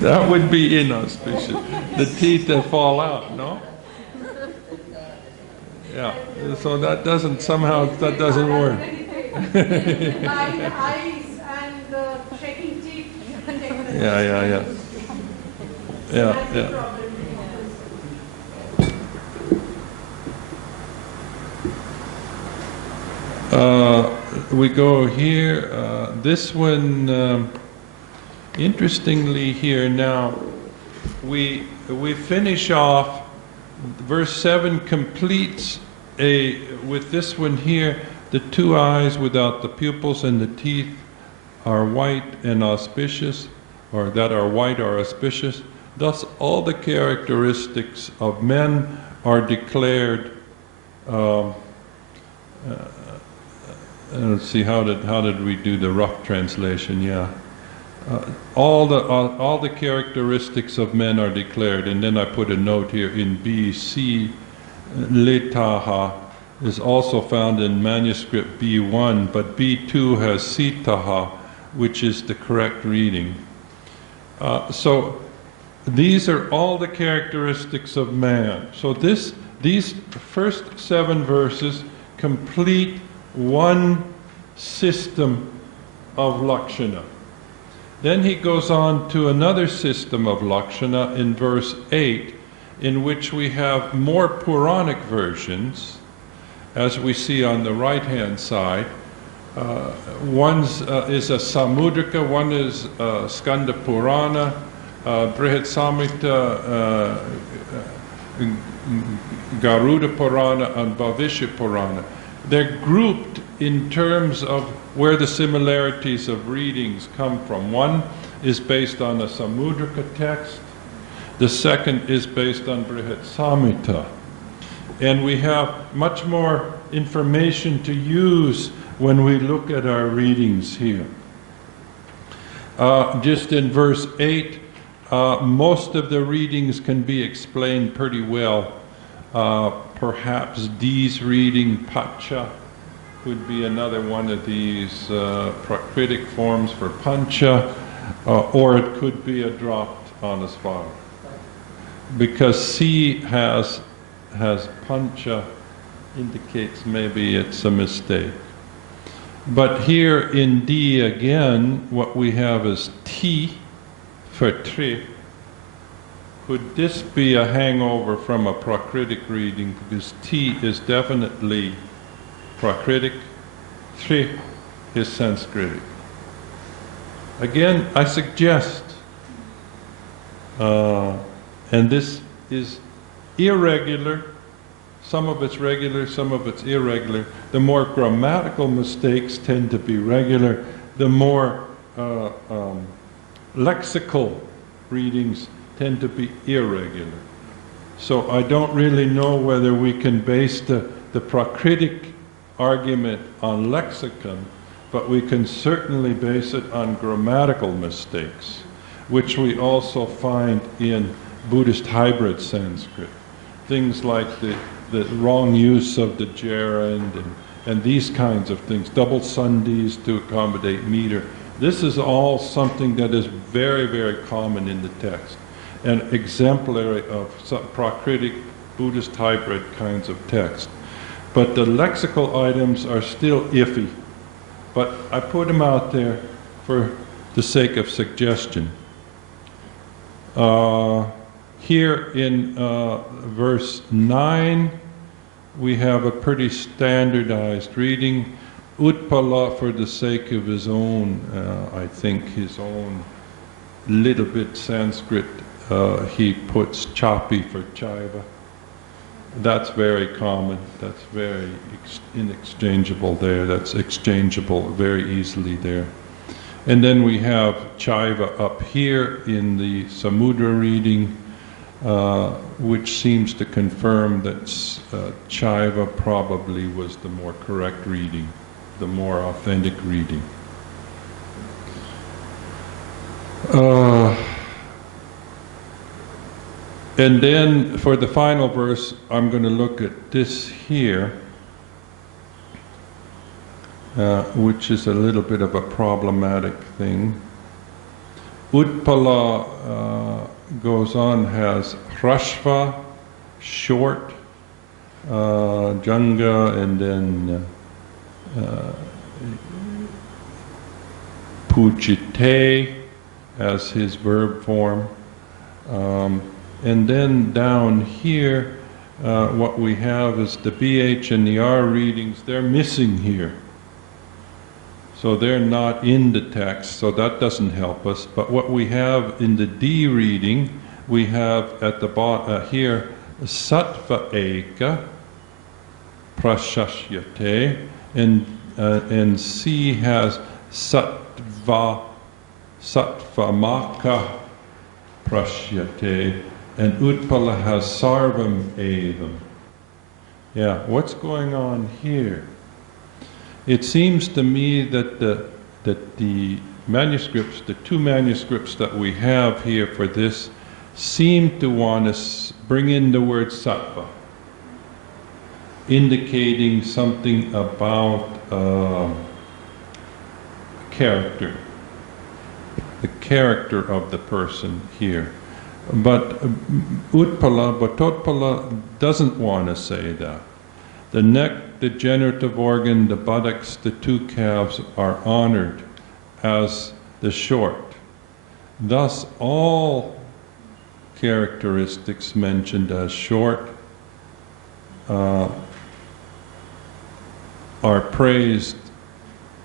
That would be inauspicious. The teeth that fall out, no? Yeah. So that doesn't work. Blind eyes and shaking teeth. Yeah. We go here. This one, interestingly, here now, we finish off. Verse 7 completes with this one here. The two eyes without the pupils and the teeth are white and auspicious, or that are white are auspicious. Thus, all the characteristics of men are declared. Let's see, how did we do the rough translation? Yeah, all the characteristics of men are declared, and then I put a note here in B. C. Letaha is also found in manuscript B1, but B2 has Sitaha, which is the correct reading. So these are all the characteristics of man. So these first 7 verses complete one system of lakshana. Then he goes on to another system of lakshana in verse 8, in which we have more Puranic versions, as we see on the right-hand side. One is a Samudrika, one is Skanda Purana, Brihat Samhita, Garuda Purana, and Bhavishya Purana. They're grouped in terms of where the similarities of readings come from. One is based on a Samudrika text. The second is based on Brihat Samhita. And we have much more information to use when we look at our readings here. Just in verse 8, most of the readings can be explained pretty well. Perhaps D's reading, Pacha, could be another one of these Prakritic forms for Pancha, or it could be a dropped Anusvar. Because C has Pancha, indicates maybe it's a mistake. But here in D again, what we have is T for Tri. Could this be a hangover from a Prakritic reading? Because T is definitely Prakritic, Tri is Sanskritic. Again, I suggest, and this is irregular, some of it's regular, some of it's irregular. The more grammatical mistakes tend to be regular, the more lexical readings tend to be irregular. So I don't really know whether we can base the Prakritic argument on lexicon, but we can certainly base it on grammatical mistakes, which we also find in Buddhist hybrid Sanskrit. Things like the wrong use of the gerund and these kinds of things, double sandhis to accommodate meter. This is all something that is very, very common in the text, and exemplary of some Prakritic Buddhist hybrid kinds of text. But the lexical items are still iffy. But I put them out there for the sake of suggestion. Here in verse 9, we have a pretty standardized reading. Utpala, for the sake of his own, I think his own little bit Sanskrit, he puts chapi for chaiva. That's very common. That's very inexchangeable there. That's exchangeable very easily there. And then we have chaiva up here in the Samudra reading, which seems to confirm that chaiva probably was the more correct reading, the more authentic reading. And then for the final verse, I'm going to look at this here, which is a little bit of a problematic thing. Utpala goes on, has hrashva, short, janga, and then pujite as his verb form. And then down here, what we have is the BH and the R readings, they're missing here. So they're not in the text, so that doesn't help us. But what we have in the D reading, we have at the bottom here, sattva eka, prashashyate, and C has sattva maka prashyate, and Utpala has sarvam evam. Yeah, what's going on here? It seems to me that the manuscripts, the two manuscripts that we have here for this, seem to want to bring in the word sattva, indicating something about character, the character of the person here. But Bhattotpala doesn't want to say that. The neck, the generative organ, the buttocks, the two calves are honored as the short. Thus, all characteristics mentioned as short are praised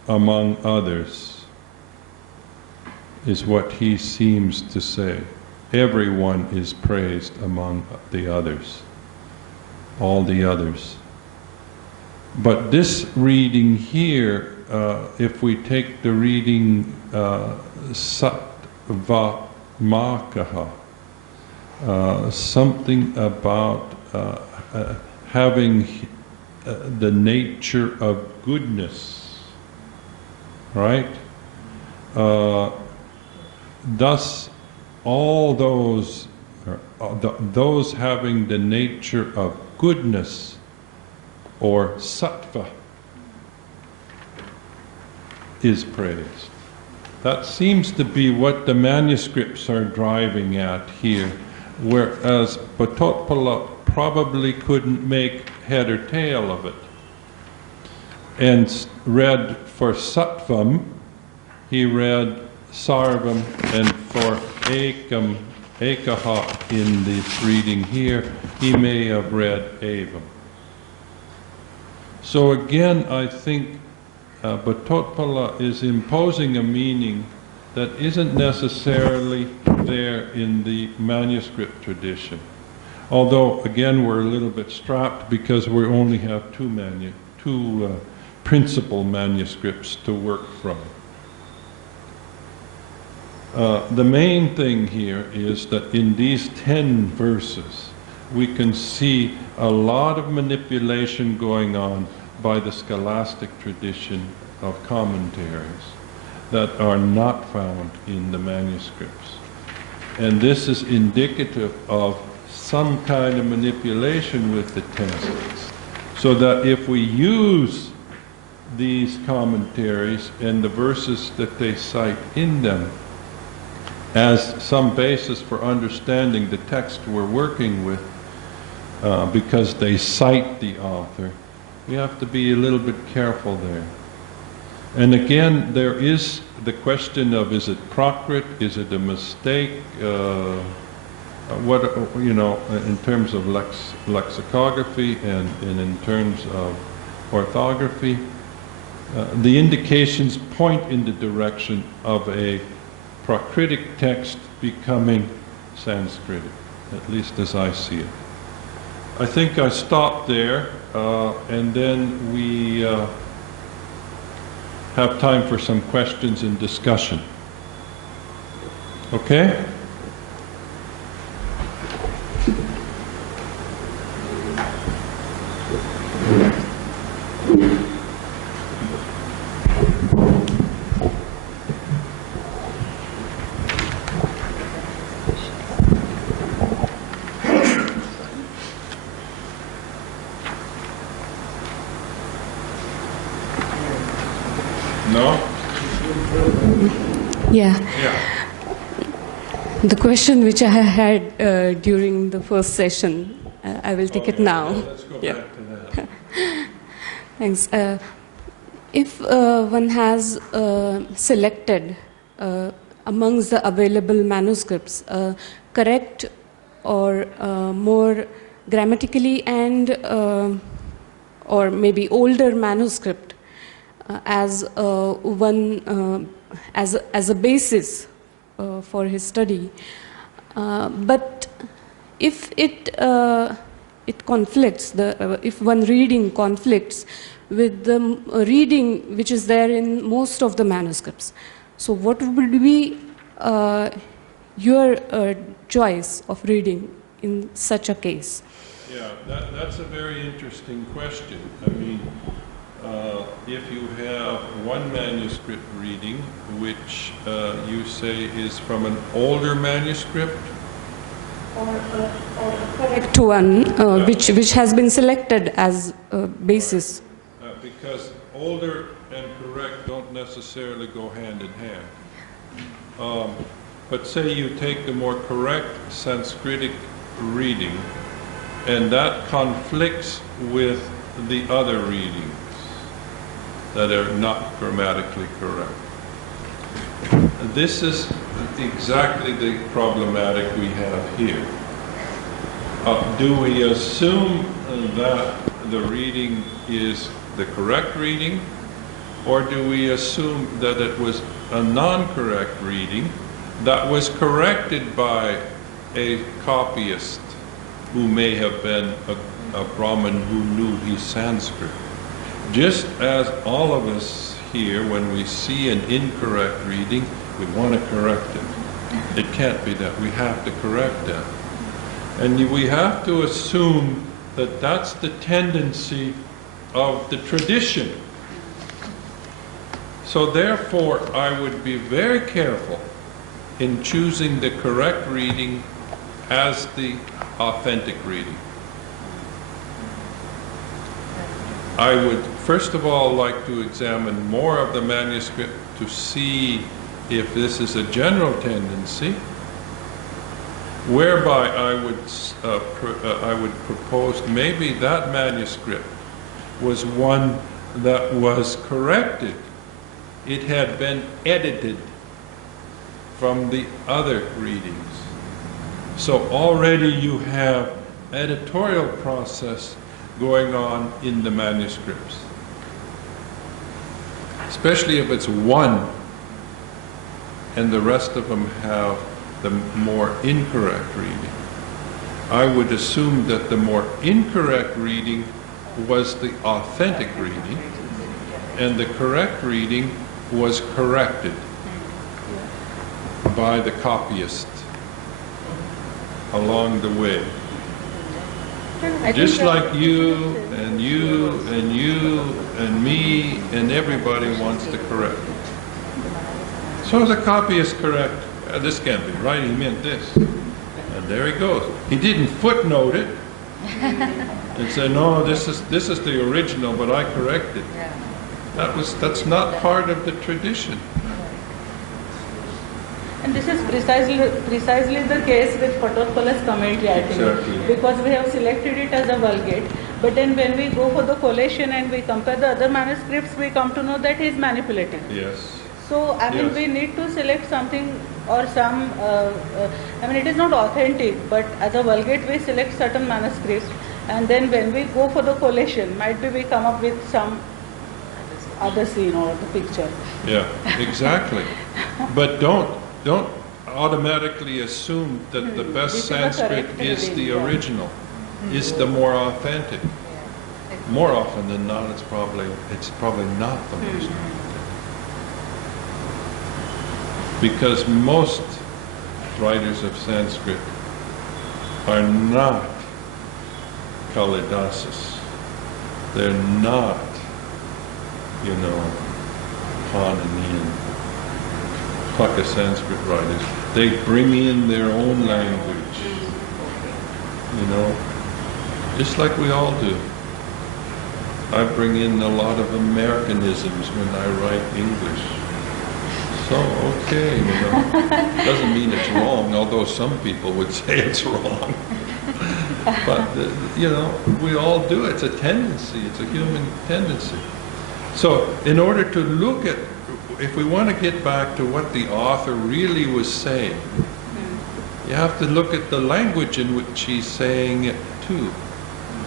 among others, is what he seems to say. Everyone is praised among the others, all the others. But this reading here, if we take the reading sattva makaha, something about having the nature of goodness, right? Thus, all those having the nature of goodness, or sattva, is praised. That seems to be what the manuscripts are driving at here, whereas Bhattotpala probably couldn't make head or tail of it, and read for sattvam, he read sarvam, and for ekam, ekaha in this reading here, he may have read evam. So again, I think Bhattotpala is imposing a meaning that isn't necessarily there in the manuscript tradition. Although, again, we're a little bit strapped because we only have two principal manuscripts to work from. The main thing here is that in these 10 verses, we can see a lot of manipulation going on by the scholastic tradition of commentaries that are not found in the manuscripts. And this is indicative of some kind of manipulation with the texts, so that if we use these commentaries and the verses that they cite in them as some basis for understanding the text we're working with, because they cite the author, we have to be a little bit careful there. And again, there is the question of, is it Prakrit, is it a mistake? in terms of lexicography and in terms of orthography, the indications point in the direction of a Prakritic text becoming Sanskritic, at least as I see it. I think I stop there, and then we have time for some questions and discussion. Okay? No? Yeah. Yeah. The question which I had during the first session, I will take it now. Let's go back to that. Thanks. If one has selected amongst the available manuscripts correct or more grammatically and or maybe older manuscript as one as a basis for his study, but if it conflicts, if one reading conflicts with the reading which is there in most of the manuscripts, so what would be your choice of reading in such a case? Yeah, that's a very interesting question. I mean, if you have one manuscript reading, which you say is from an older manuscript, Or correct one, which has been selected as a basis. because older and correct don't necessarily go hand in hand. But say you take the more correct Sanskritic reading, and that conflicts with the other readings that are not grammatically correct. This is exactly the problematic we have here. Do we assume that the reading is the correct reading, or do we assume that it was a non-correct reading that was corrected by a copyist who may have been a Brahmin who knew his Sanskrit? Just as all of us here, when we see an incorrect reading, we want to correct it. It can't be that. We have to correct that. And we have to assume that that's the tendency of the tradition. So therefore, I would be very careful in choosing the correct reading as the authentic reading. I would first of all like to examine more of the manuscript to see if this is a general tendency, whereby I would propose maybe that manuscript was one that was corrected. It had been edited from the other readings. So already you have editorial process going on in the manuscripts. Especially if it's one and the rest of them have the more incorrect reading. I would assume that the more incorrect reading was the authentic reading, and the correct reading was corrected by the copyist along the way. Just like you and you and you and me and everybody wants to correct. So the copyist correct. This can't be right, he meant this. And there he goes. He didn't footnote it and say, no, this is the original, but I corrected. That's not part of the tradition. And this is precisely the case with Patospala's commentary, I think. Exactly. Because we have selected it as a Vulgate, but then when we go for the collation and we compare the other manuscripts, we come to know that he is manipulating. Yes. So, I mean, Yes. we need to select something or some, I mean, it is not authentic, but as a Vulgate, we select certain manuscripts, and then when we go for the collation, might be we come up with some other scene or the picture. Yeah, exactly. But don't automatically assume that the best This is the Sanskrit correct is reading, the yeah. original, is the more authentic. More often than not, it's probably not the most authentic. Because most writers of Sanskrit are not Kalidasas. They're not, Paninian, Paka Sanskrit writers. They bring in their own language, just like we all do. I bring in a lot of Americanisms when I write English. So, okay, doesn't mean it's wrong, although some people would say it's wrong. But, we all do it. It's a tendency. It's a human tendency. So, in order to look at, if we want to get back to what the author really was saying, you have to look at the language in which he's saying it too.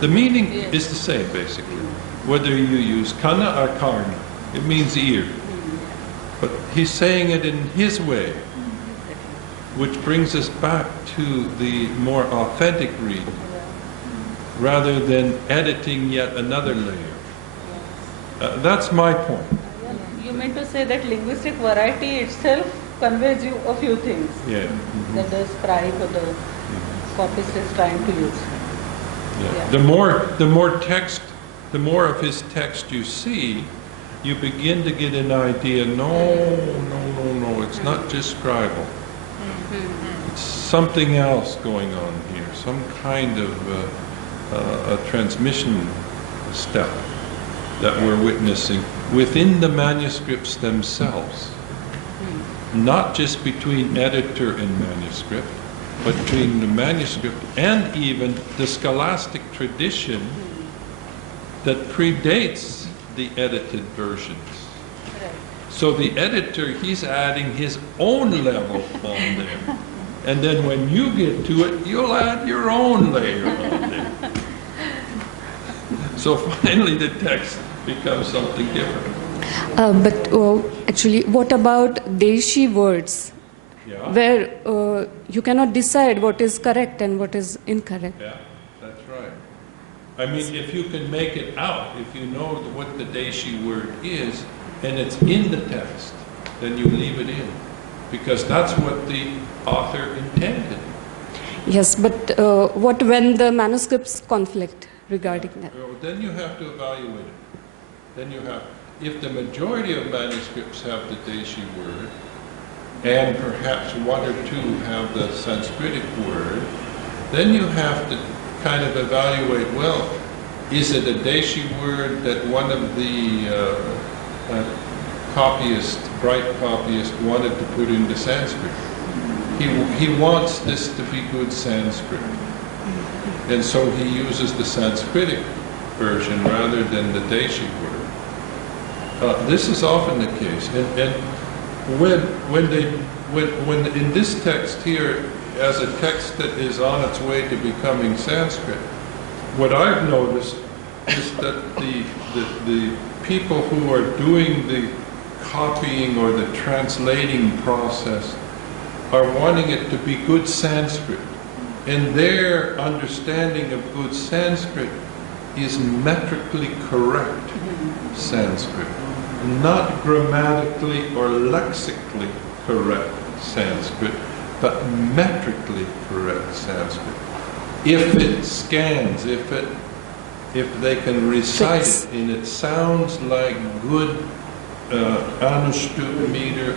The meaning is the same, basically, whether you use kana or karna. It means ear. But he's saying it in his way, which brings us back to the more authentic reading, rather than editing yet another layer. That's my point. You mean to say that linguistic variety itself conveys you a few things that the scribe or the copyist is trying to use. Yeah. The more text, the more of his text you see, you begin to get an idea, no, it's not just scribal. It's something else going on here, some kind of a transmission step that we're witnessing within the manuscripts themselves. Not just between editor and manuscript, but between the manuscript and even the scholastic tradition that predates the edited versions. So the editor, he's adding his own level on there. And then when you get to it, you'll add your own layer on there. So finally the text becomes something different. But actually, what about Deshi words, where you cannot decide what is correct and what is incorrect? Yeah, that's right. I mean, if you can make it out, if you know what the Deshi word is, and it's in the text, then you leave it in, because that's what the author intended. Yes, but what when the manuscripts conflict regarding that? Then you have to evaluate it. Then you have, if the majority of manuscripts have the Deshi word, and perhaps one or two have the Sanskritic word, then you have to kind of evaluate, well, is it a Deshi word that one of the bright copyists wanted to put into Sanskrit? He wants this to be good Sanskrit. And so he uses the Sanskritic version rather than the Deshi word. This is often the case. And when in this text here, as a text that is on its way to becoming Sanskrit, what I've noticed is that the people who are doing the copying or the translating process are wanting it to be good Sanskrit. And their understanding of good Sanskrit is metrically correct Sanskrit, not grammatically or lexically correct Sanskrit, but metrically correct Sanskrit. If it scans, if they can recite it and it sounds like good Anushtup meter,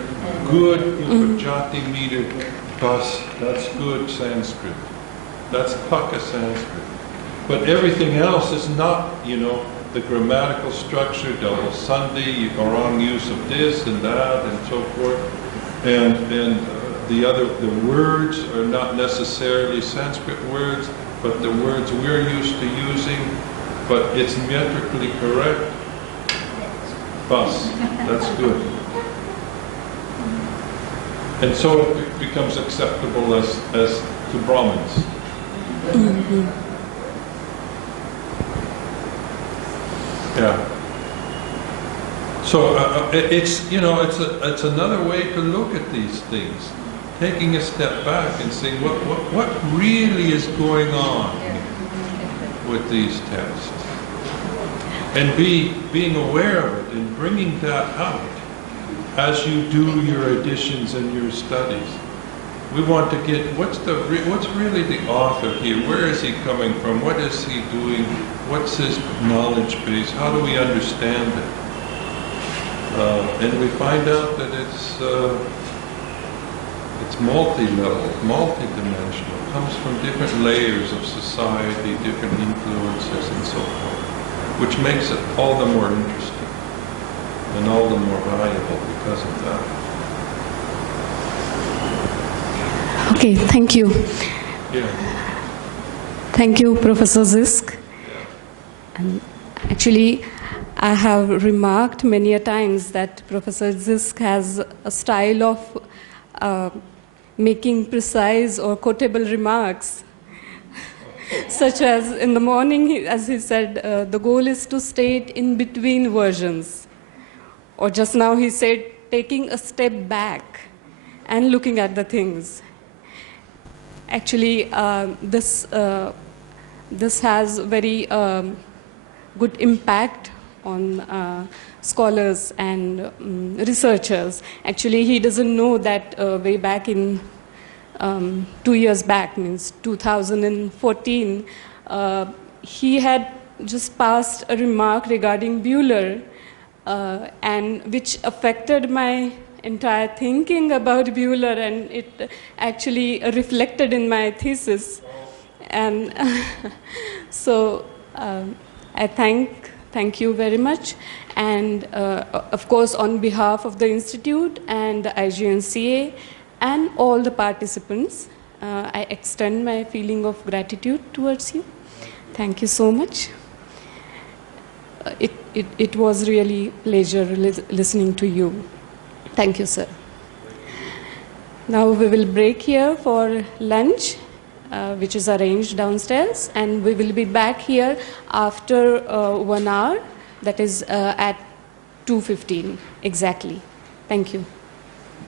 good Upajati meter, that's good Sanskrit. That's Paka Sanskrit. But everything else is not, the grammatical structure, double sandhi, wrong use of this and that and so forth. And the words are not necessarily Sanskrit words, but the words we're used to using, but it's metrically correct. Bas, that's good. And so it becomes acceptable as to Brahmins. Mm-hmm. Yeah. So it's, you know, it's another way to look at these things, taking a step back and saying what really is going on with these texts, and being aware of it and bringing that out as you do your additions and your studies. We want to get what's really the author here? Where is he coming from? What is he doing? What's his knowledge base? How do we understand it? And we find out that it's multi-level, multi-dimensional. It comes from different layers of society, different influences, and so forth, which makes it all the more interesting and all the more valuable because of that. Okay, thank you. Yeah. Thank you, Professor Zisk. And actually, I have remarked many a times that Professor Zisk has a style of making precise or quotable remarks, such as in the morning, as he said, the goal is to state in between versions. Or just now he said, taking a step back and looking at the things. Actually, this has very good impact on scholars and researchers. Actually, he doesn't know that way back in 2 years back, means 2014, he had just passed a remark regarding Bueller, and which affected my entire thinking about Bueller, and it actually reflected in my thesis. And so I thank you very much. And of course, on behalf of the Institute and the IGNCA and all the participants, I extend my feeling of gratitude towards you. Thank you so much. It was really a pleasure listening to you. Thank you, sir. Now we will break here for lunch, which is arranged downstairs, and we will be back here after 1 hour, that is at 2:15 exactly. Thank you.